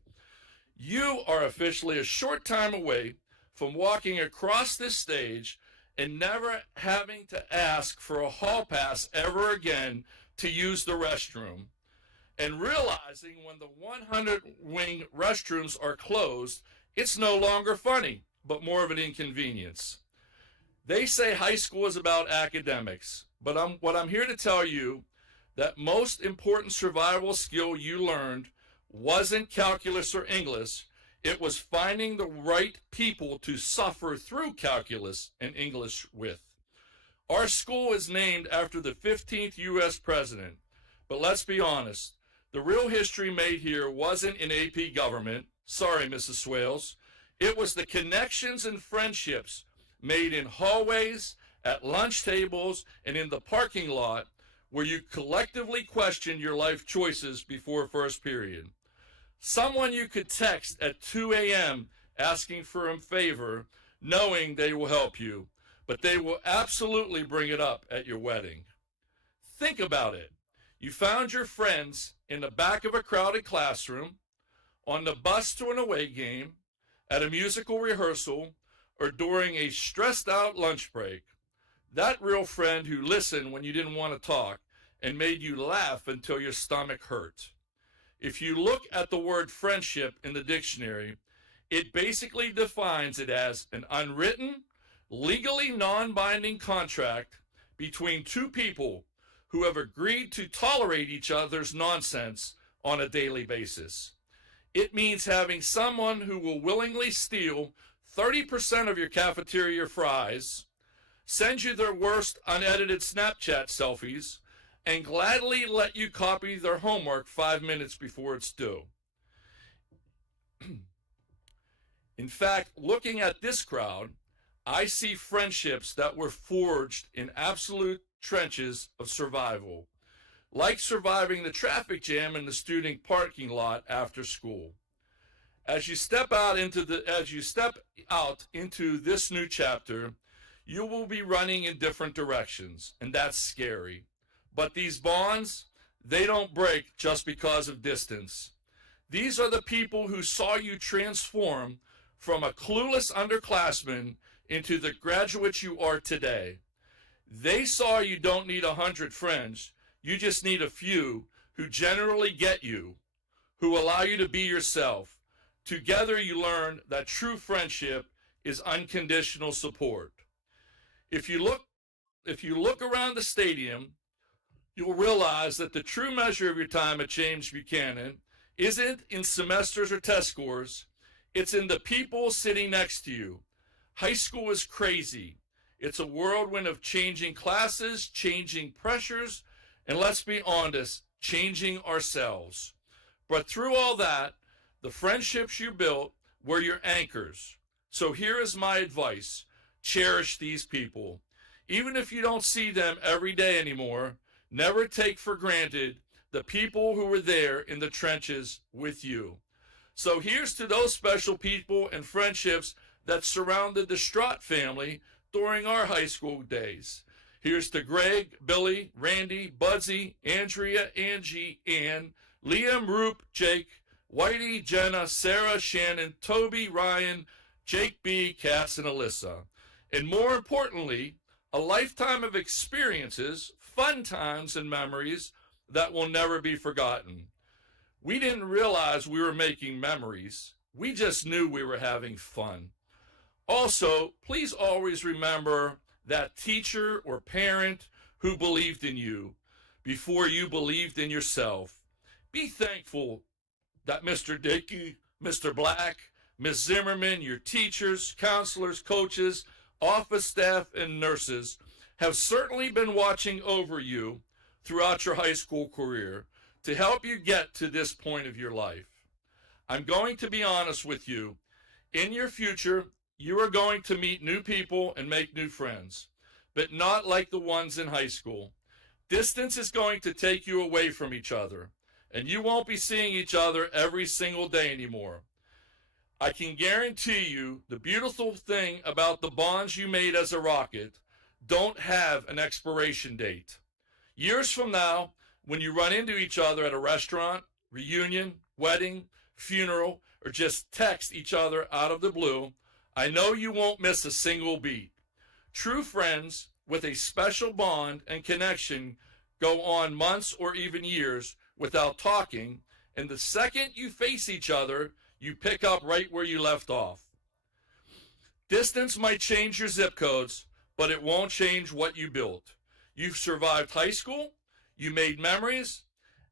You are officially a short time away from walking across this stage and never having to ask for a hall pass ever again to use the restroom, and realizing when the 100-wing restrooms are closed, it's no longer funny, but more of an inconvenience. They say high school is about academics, but what I'm here to tell you, that most important survival skill you learned wasn't calculus or English. It was finding the right people to suffer through calculus and English with. Our school is named after the 15th U.S. president, but let's be honest, the real history made here wasn't in AP government. Sorry, Mrs. Swales. It was the connections and friendships made in hallways, at lunch tables, and in the parking lot where you collectively questioned your life choices before first period. Someone you could text at 2 a.m. asking for a favor, knowing they will help you, but they will absolutely bring it up at your wedding. Think about it. You found your friends in the back of a crowded classroom, on the bus to an away game, at a musical rehearsal, or during a stressed out lunch break. That real friend who listened when you didn't want to talk and made you laugh until your stomach hurt. If you look at the word friendship in the dictionary, it basically defines it as an unwritten, legally non-binding contract between two people who have agreed to tolerate each other's nonsense on a daily basis. It means having someone who will willingly steal 30% of your cafeteria fries, send you their worst unedited Snapchat selfies, and gladly let you copy their homework 5 minutes before it's due. In fact, looking at this crowd, I see friendships that were forged in absolute trenches of survival, like surviving the traffic jam in the student parking lot after school. As you step out into this new chapter, you will be running in different directions, and that's scary. But these bonds, they don't break just because of distance. These are the people who saw you transform from a clueless underclassman into the graduate you are today. They saw you don't need 100 friends. You just need a few who generally get you, who allow you to be yourself. Together you learn that true friendship is unconditional support. If you look if you look around the stadium, you'll realize that the true measure of your time at James Buchanan isn't in semesters or test scores, it's in the people sitting next to you. High school is crazy. It's a whirlwind of changing classes, changing pressures, and let's be honest, changing ourselves. But through all that, the friendships you built were your anchors. So here is my advice. Cherish these people. Even if you don't see them every day anymore, never take for granted the people who were there in the trenches with you. So here's to those special people and friendships that surrounded the Strott family during our high school days. Here's to Greg, Billy, Randy, Budsy, Andrea, Angie, Ann, Liam, Roop, Jake, Whitey, Jenna, Sarah, Shannon, Toby, Ryan, Jake B, Cass, and Alyssa. And more importantly, a lifetime of experiences, fun times, and memories that will never be forgotten. We didn't realize we were making memories. We just knew we were having fun. Also, please always remember that teacher or parent who believed in you before you believed in yourself. Be thankful that Mr. Dickey, Mr. Black, Ms. Zimmerman, your teachers, counselors, coaches, office staff, and nurses have certainly been watching over you throughout your high school career to help you get to this point of your life. I'm going to be honest with you. In your future, you are going to meet new people and make new friends, but not like the ones in high school. Distance is going to take you away from each other, and you won't be seeing each other every single day anymore. I can guarantee you the beautiful thing about the bonds you made as a Rocket don't have an expiration date. Years from now, when you run into each other at a restaurant, reunion, wedding, funeral, or just text each other out of the blue, I know you won't miss a single beat. True friends with a special bond and connection go on months or even years without talking, and the second you face each other, you pick up right where you left off. Distance might change your zip codes, but it won't change what you built. You've survived high school, you made memories,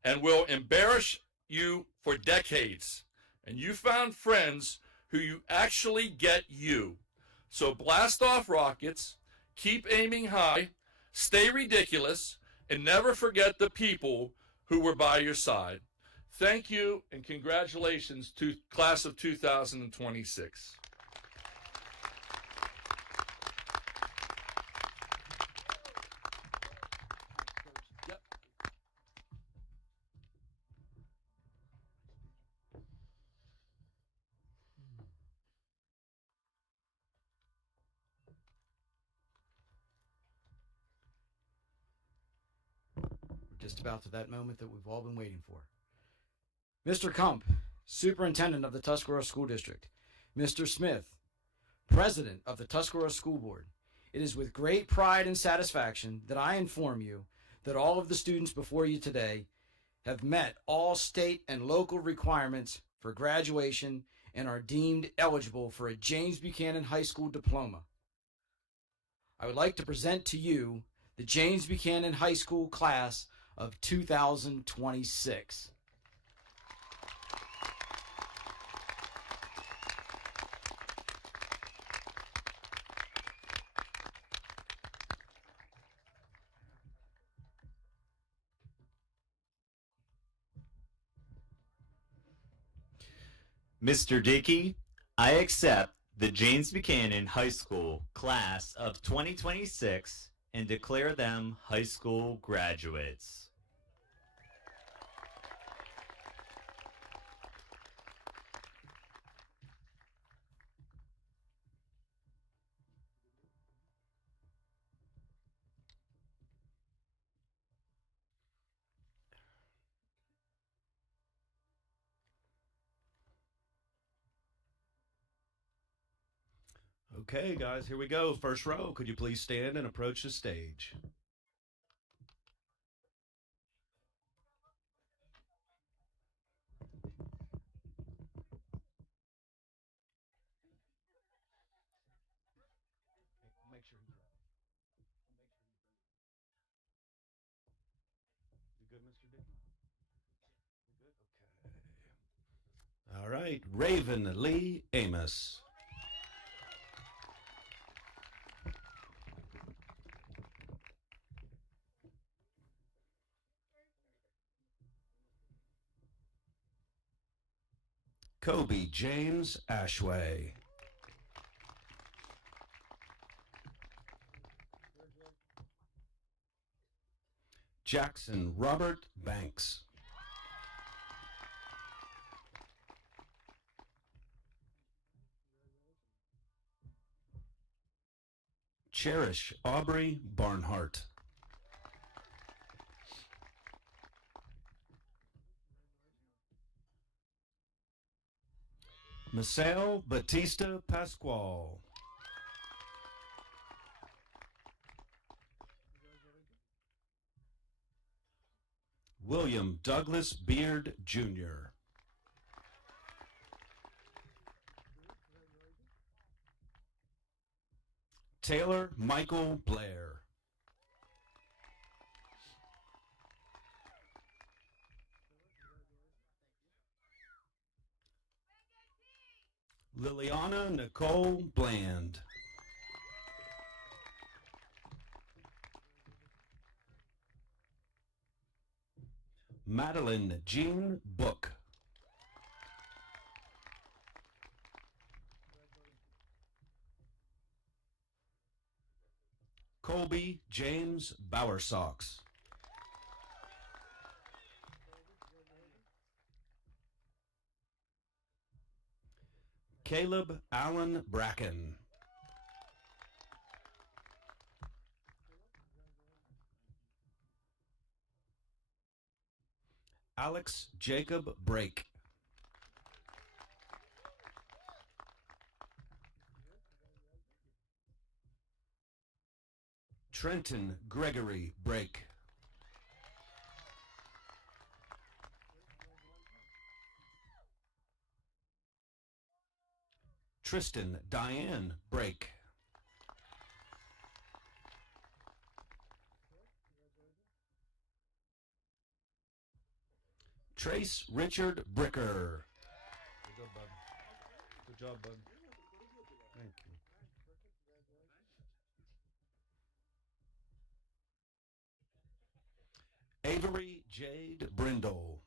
and will embarrass you for decades. And you found friends who you actually get you. So blast off rockets, keep aiming high, stay ridiculous, and never forget the people who were by your side. Thank you, and congratulations to class of 2026. Just about to that moment that we've all been waiting for. Mr. Kump, Superintendent of the Tuscarora School District. Mr. Smith, President of the Tuscarora School Board. It is with great pride and satisfaction that I inform you that all of the students before you today have met all state and local requirements for graduation and are deemed eligible for a James Buchanan High School diploma. I would like to present to you the James Buchanan High School class of 2026. Mr. Dickey, I accept the James Buchanan High School class of 2026 and declare them high school graduates. Okay, guys, here we go. First row, could you please stand and approach the stage? Make sure he's ready. congratulate Raven Lee Amos. Kobe James Ashway. Jackson Robert Banks. Cherish Aubrey Barnhart. Misael Batista Pascual. William Douglas Beard Jr. Taylor Michael Blair. Liliana Nicole Bland. Madeline Jean Book. Colby James Bowersox. Caleb Allen Bracken. Alex Jacob Brake. Trenton Gregory Brake. Tristan Diane Brake. Trace Richard Bricker. Good job, bud. Good job, bud. Thank you. Avery Jade Brindle.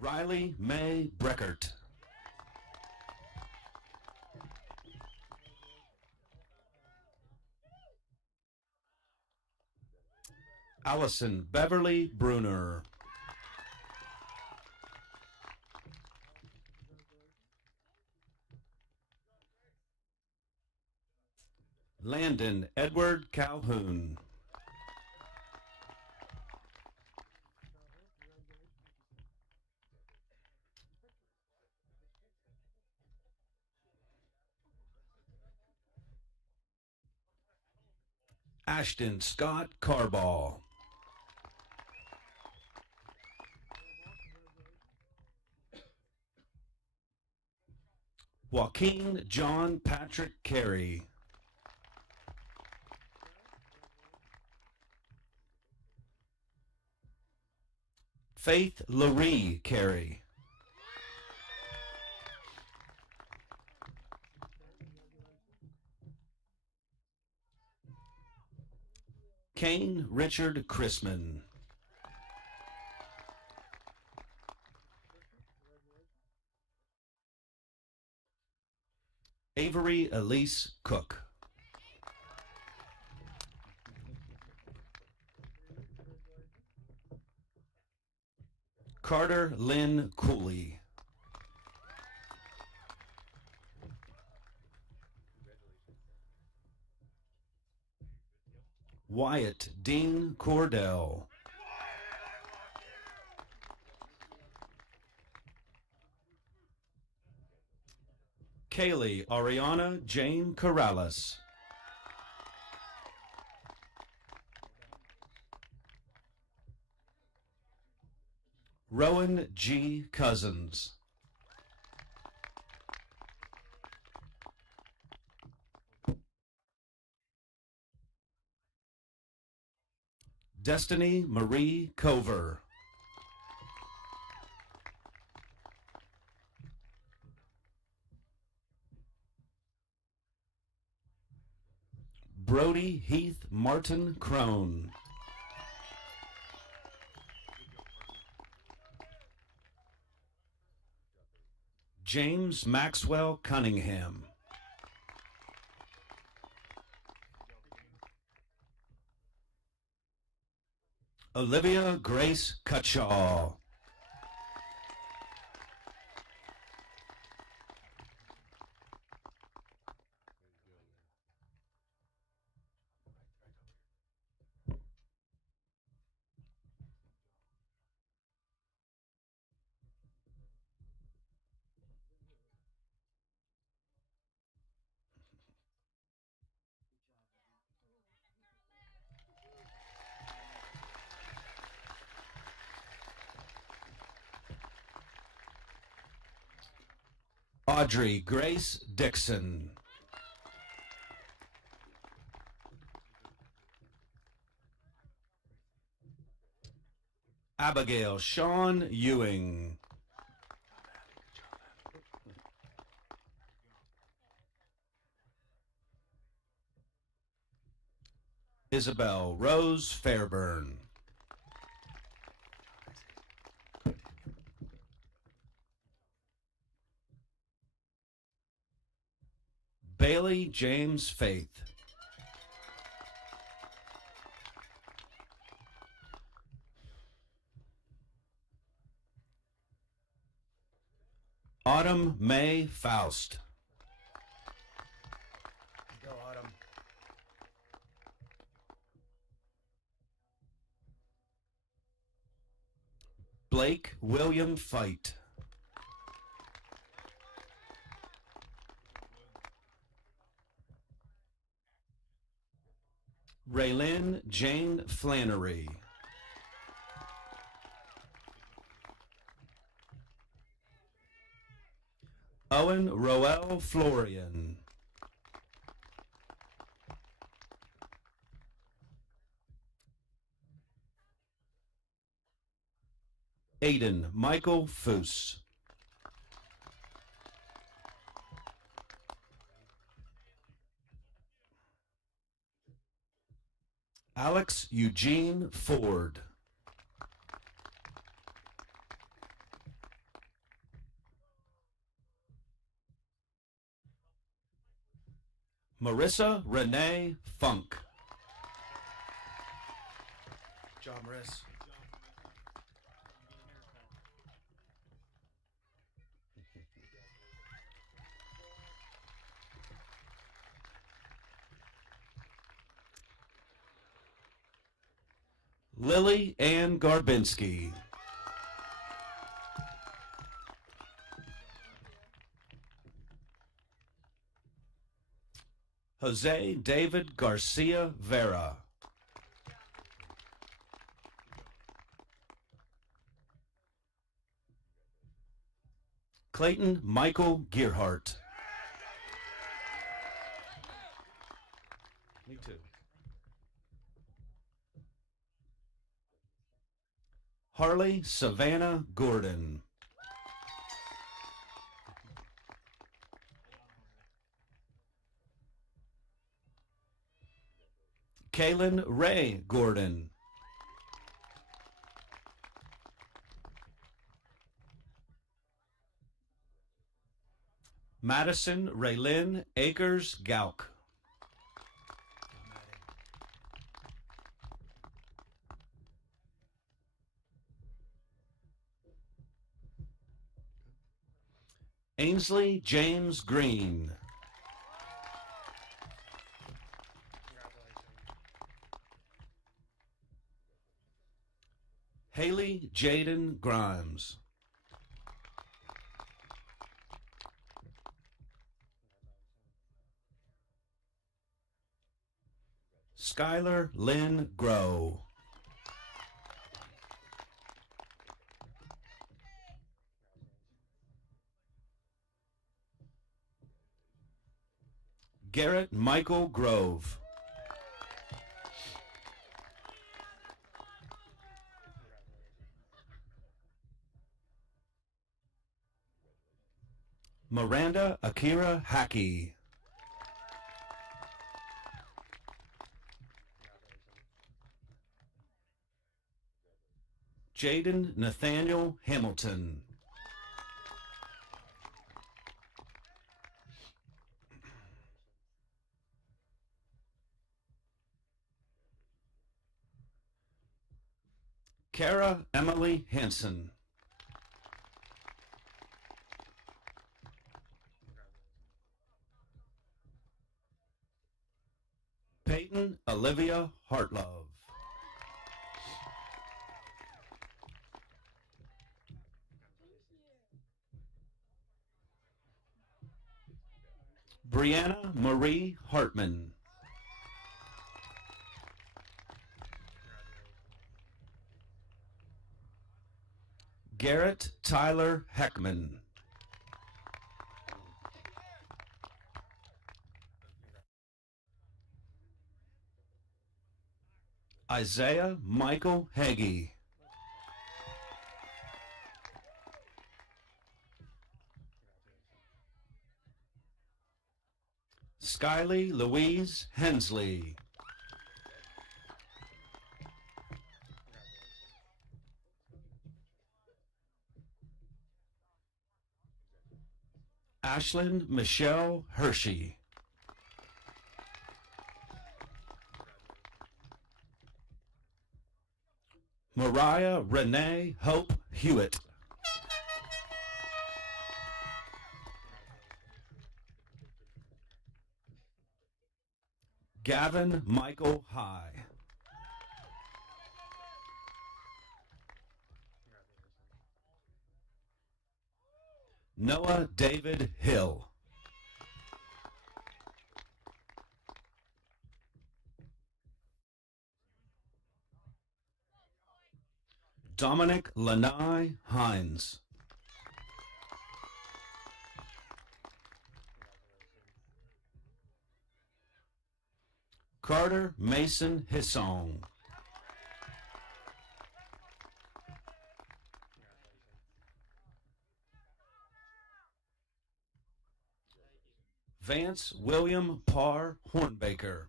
Riley May Breckert. Allison Beverly Bruner. Landon Edward Calhoun. Ashton Scott Carball. Joaquin John Patrick Carey. Faith Laree Carey. Kane Richard Chrisman. Avery Elise Cook. Carter Lynn Cooley. Wyatt Dean Cordell. Kaylee Ariana Jane Corrales. Rowan G. Cousins. Destiny Marie Cover. Brody Heath Martin Crone. James Maxwell Cunningham. Olivia Grace Cutshaw. Audrey Grace Dixon. Abigail Sean Ewing. Isabel Rose Fairburn. Bailey James Faith. Autumn May Faust. Go, Autumn. Blake William Fight. Raylyn Jane Flannery. Owen Roel Florian. Aiden Michael Foose. Alex Eugene Ford. Marissa Renee Funk. Good job, Maris. Lily Ann Garbinski. Jose David Garcia Vera. Clayton Michael Gearhart. Me too. Harley Savannah Gordon. Kaylin Ray Gordon. Madison Raylyn Akers Gauk. Ainsley James Green. Haley Jaden Grimes. Skylar Lynn Grow. Garrett Michael Grove. Miranda Akira Hackey. Jaden Nathaniel Hamilton. Kara Emily Hansen. Peyton Olivia Hartlove. Brianna Marie Hartman. Garrett Tyler Heckman. Isaiah Michael Hagee. Skyly Louise Hensley. Ashlyn Michelle Hershey. Mariah Renee Hope Hewitt. Gavin Michael High. Noah David Hill. Dominic Lanai Hines. Carter Mason Hissong. Vance William Parr Hornbaker.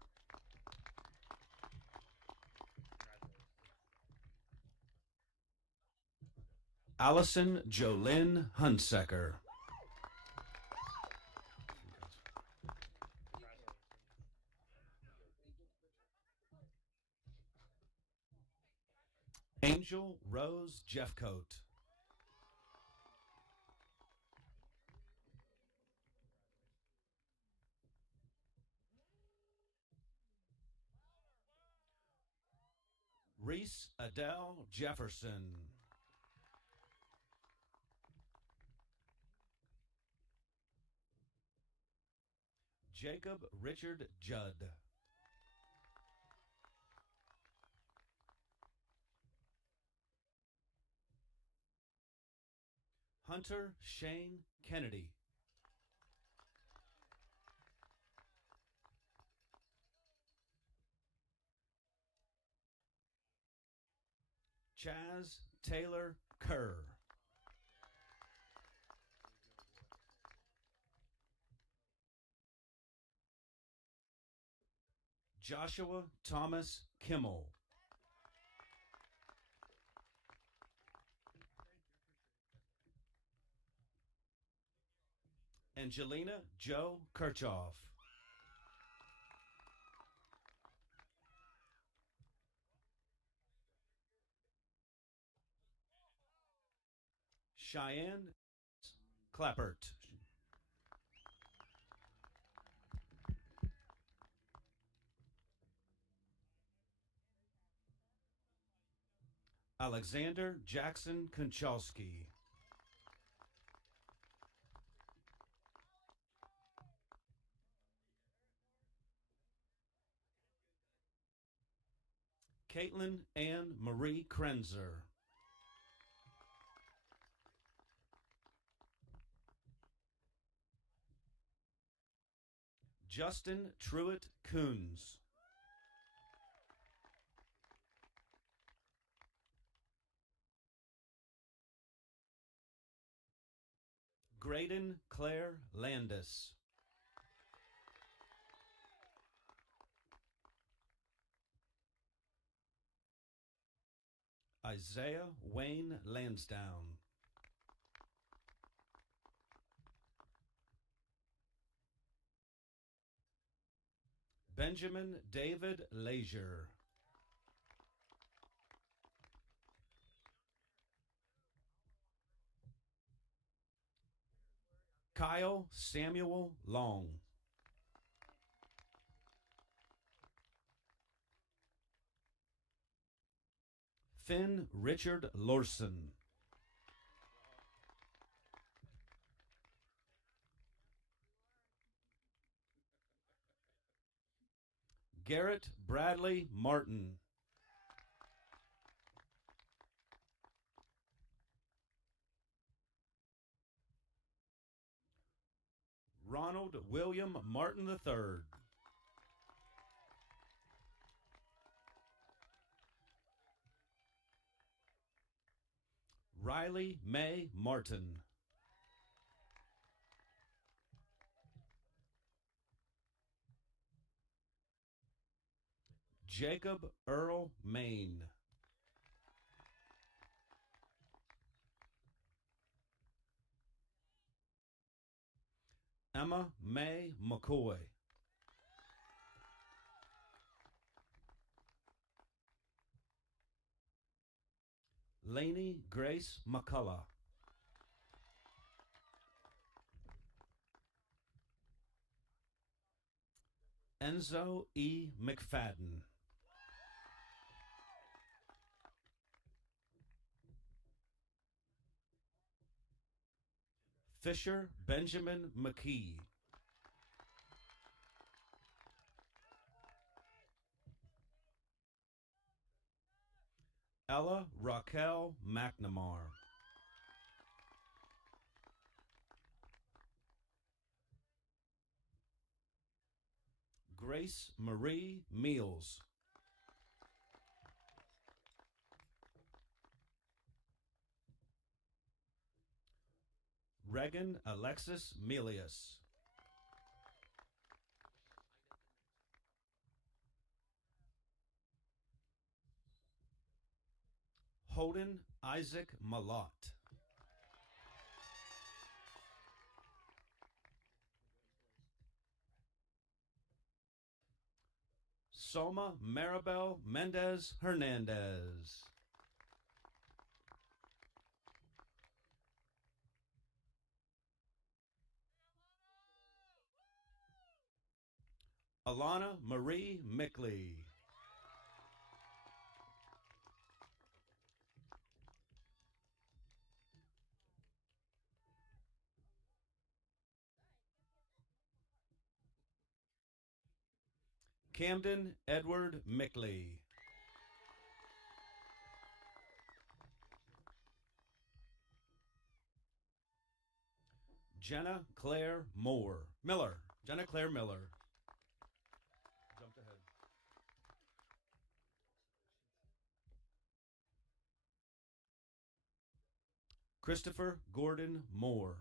Allison Jolynn Hunsaker. Angel Rose Jeffcoat. Reese Adele Jefferson. Jacob Richard Judd. Hunter Shane Kennedy. Chaz Taylor Kerr. Joshua Thomas Kimmel. Angelina Joe Kirchhoff. Cheyenne Clappert. Alexander Jackson Konchalski. Caitlin Ann Marie Krenzer. Justin Truitt Coons. Graydon Claire Landis. Isaiah Wayne Lansdowne. Benjamin David Leisure. Kyle Samuel Long. Finn Richard Lorson. Garrett Bradley Martin. Ronald William Martin III. Riley May Martin. Jacob Earl Main. Emma Mae McCoy. Lainey Grace McCullough. Enzo E. McFadden. Fisher Benjamin McKee. Ella Raquel McNamara. Grace Marie Meals. Regan Alexis Melius. Holden Isaac Malott. Soma Maribel Mendez Hernandez. Alana Marie Mickley. Camden Edward Mickley. Jenna Claire Miller. Jenna Claire Miller. Jumped ahead. Christopher Gordon Moore.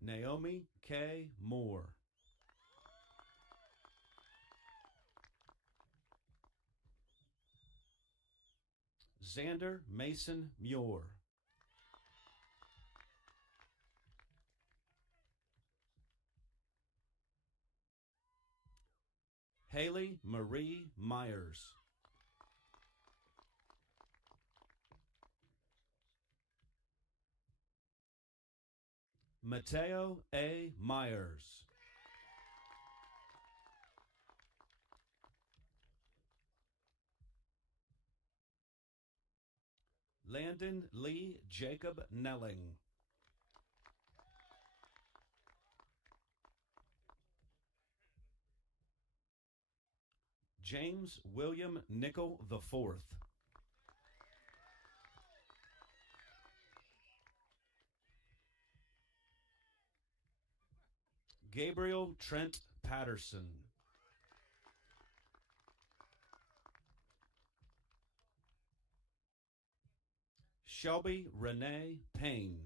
Naomi K. Moore. Xander Mason Muir. Haley Marie Myers. Mateo A. Myers. Landon Lee Jacob Nelling. James William Nickel IV. Gabriel Trent Patterson. Shelby Renee Payne.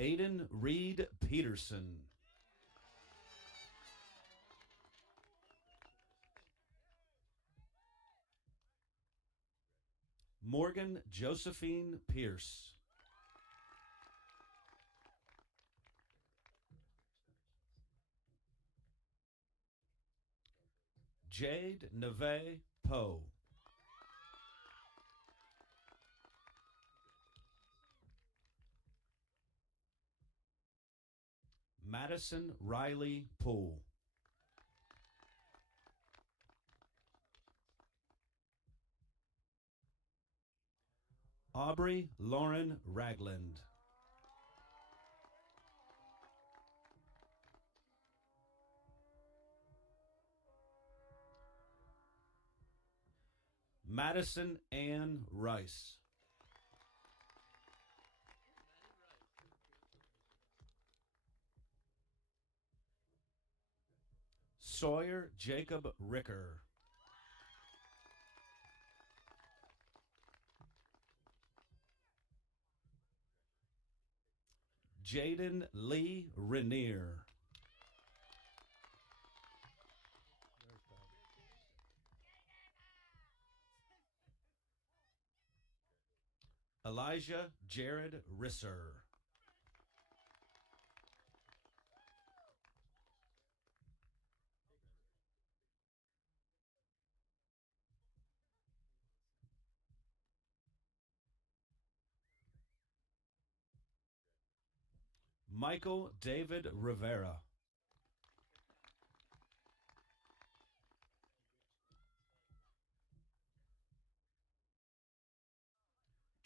Aiden Reed Peterson. Morgan Josephine Pierce. Jade Neve Poe. Madison Riley Poole. Aubrey Lauren Ragland. Madison Ann Rice. Sawyer Jacob Ricker. Jaden Lee Rainier. Elijah Jared Risser. Michael David Rivera.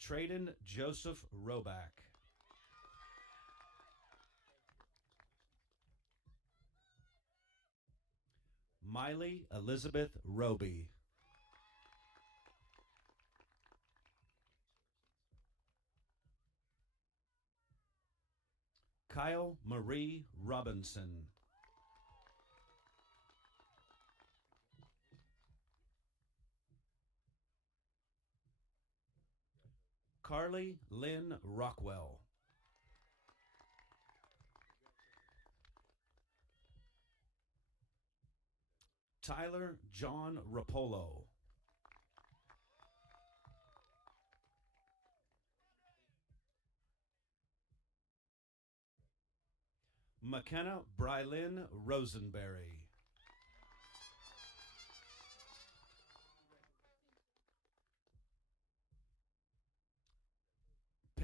Traden Joseph Roback. Miley Elizabeth Roby. Kyle Marie Robinson. Carly Lynn Rockwell. Tyler John Rapolo. McKenna Brylin Rosenberry.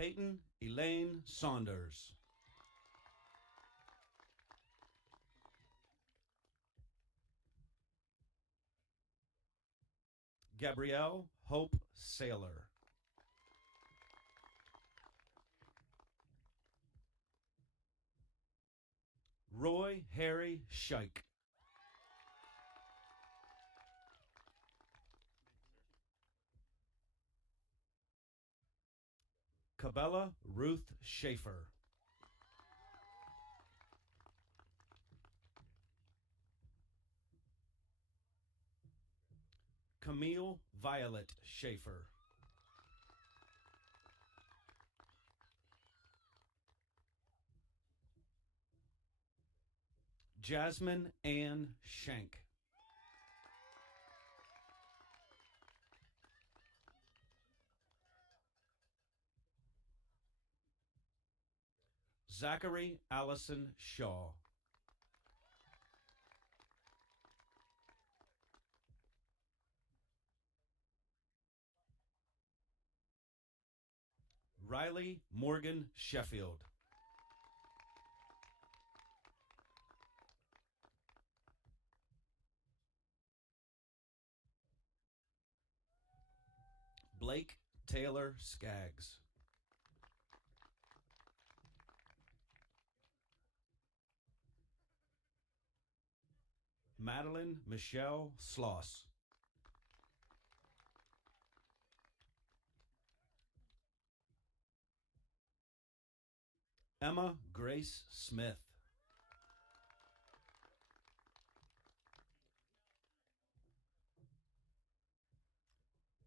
Peyton Elaine Saunders. Gabrielle Hope Saylor. Roy Harry Shike. Cabela Ruth Schaefer. Camille Violet Schaefer. Jasmine Ann Shank. Zachary Allison Shaw. Riley Morgan Sheffield. Blake Taylor Skaggs. Madeline Michelle Sloss. Emma Grace Smith.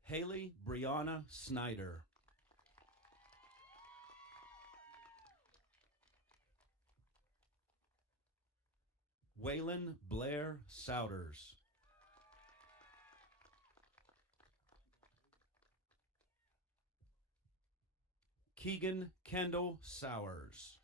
Haley Brianna Snyder. Waylon Blair Souders. Keegan Kendall Sowers.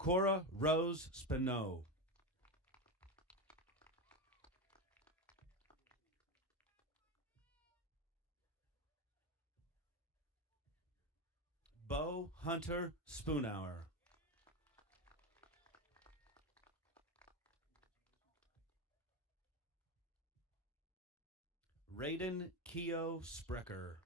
Cora Rose Spino. Bo Hunter Spoonhour. Raiden Keo Sprecher.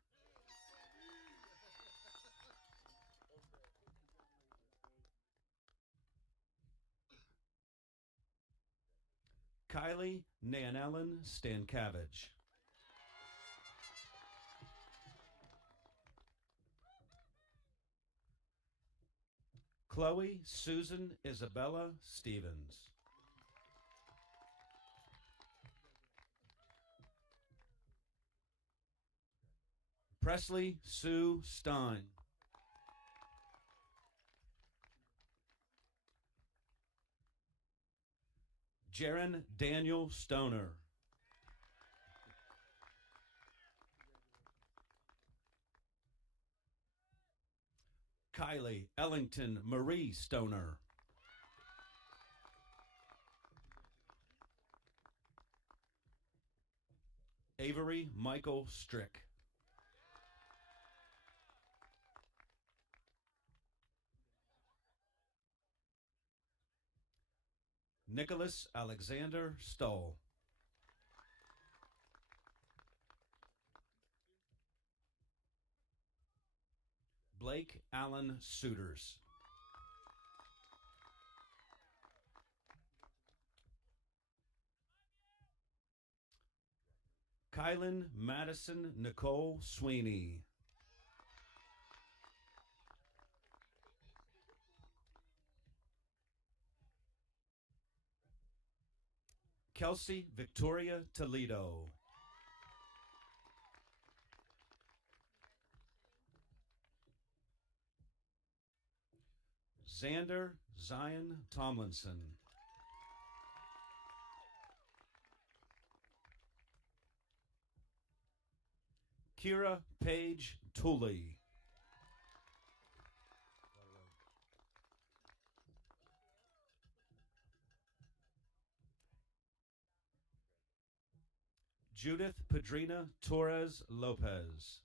Kylie Nanellen Stankavage. Chloe Susan Isabella Stevens. Presley Sue Stein. Jaron Daniel Stoner. Kylie Ellington Marie Stoner. Avery Michael Strick. Nicholas Alexander Stoll. Blake Allen Suiters. Kylan Madison Nicole Sweeney. Kelsey Victoria Toledo. Xander Zion Tomlinson. Kira Paige Tooley. Judith Padrina Torres Lopez.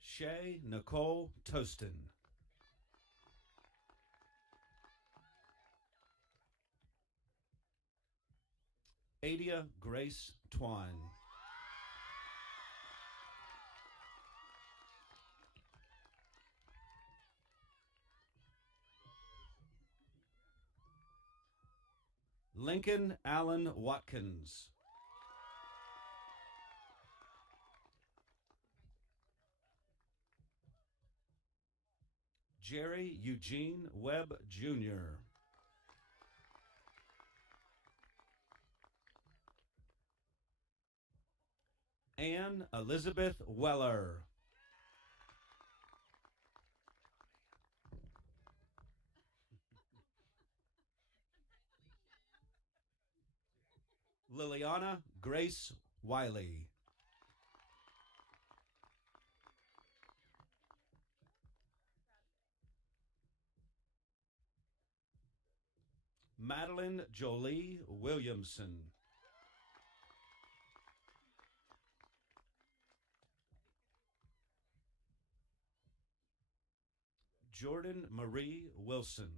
Shay Nicole Toston. Adia Grace Twine. Lincoln Allen Watkins. Jerry Eugene Webb Jr. Anne Elizabeth Weller. Liliana Grace Wiley. Madeline Jolie Williamson. Jordan Marie Wilson.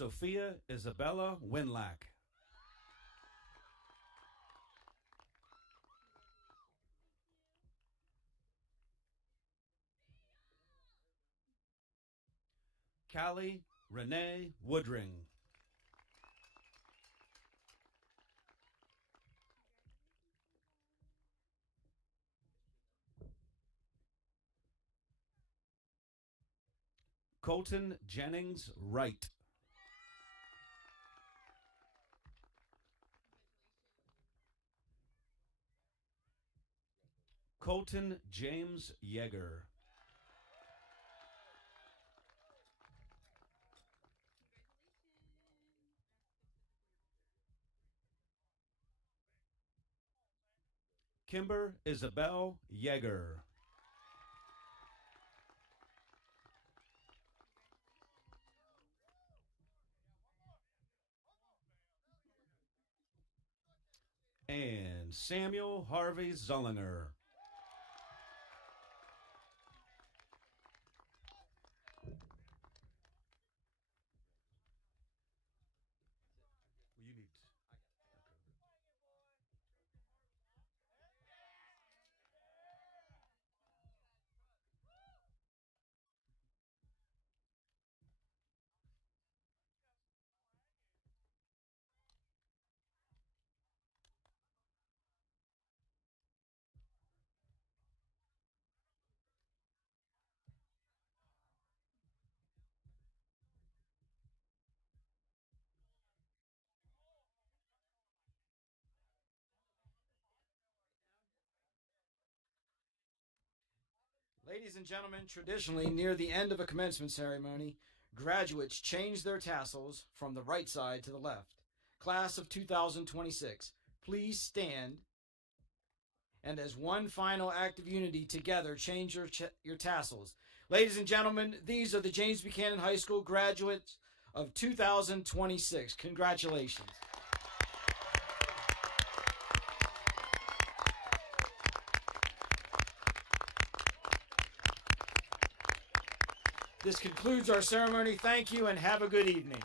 Sophia Isabella Winlack. Callie Renee Woodring. Colton Jennings Wright. Colton James Yeager. Kimber Isabel Yeager. And Samuel Harvey Zullinger. Ladies and gentlemen, traditionally, near the end of a commencement ceremony, graduates change their tassels from the right side to the left. Class of 2026, please stand and as one final act of unity together, change your tassels. Ladies and gentlemen, these are the James Buchanan High School graduates of 2026. Congratulations. This concludes our ceremony. Thank you and have a good evening.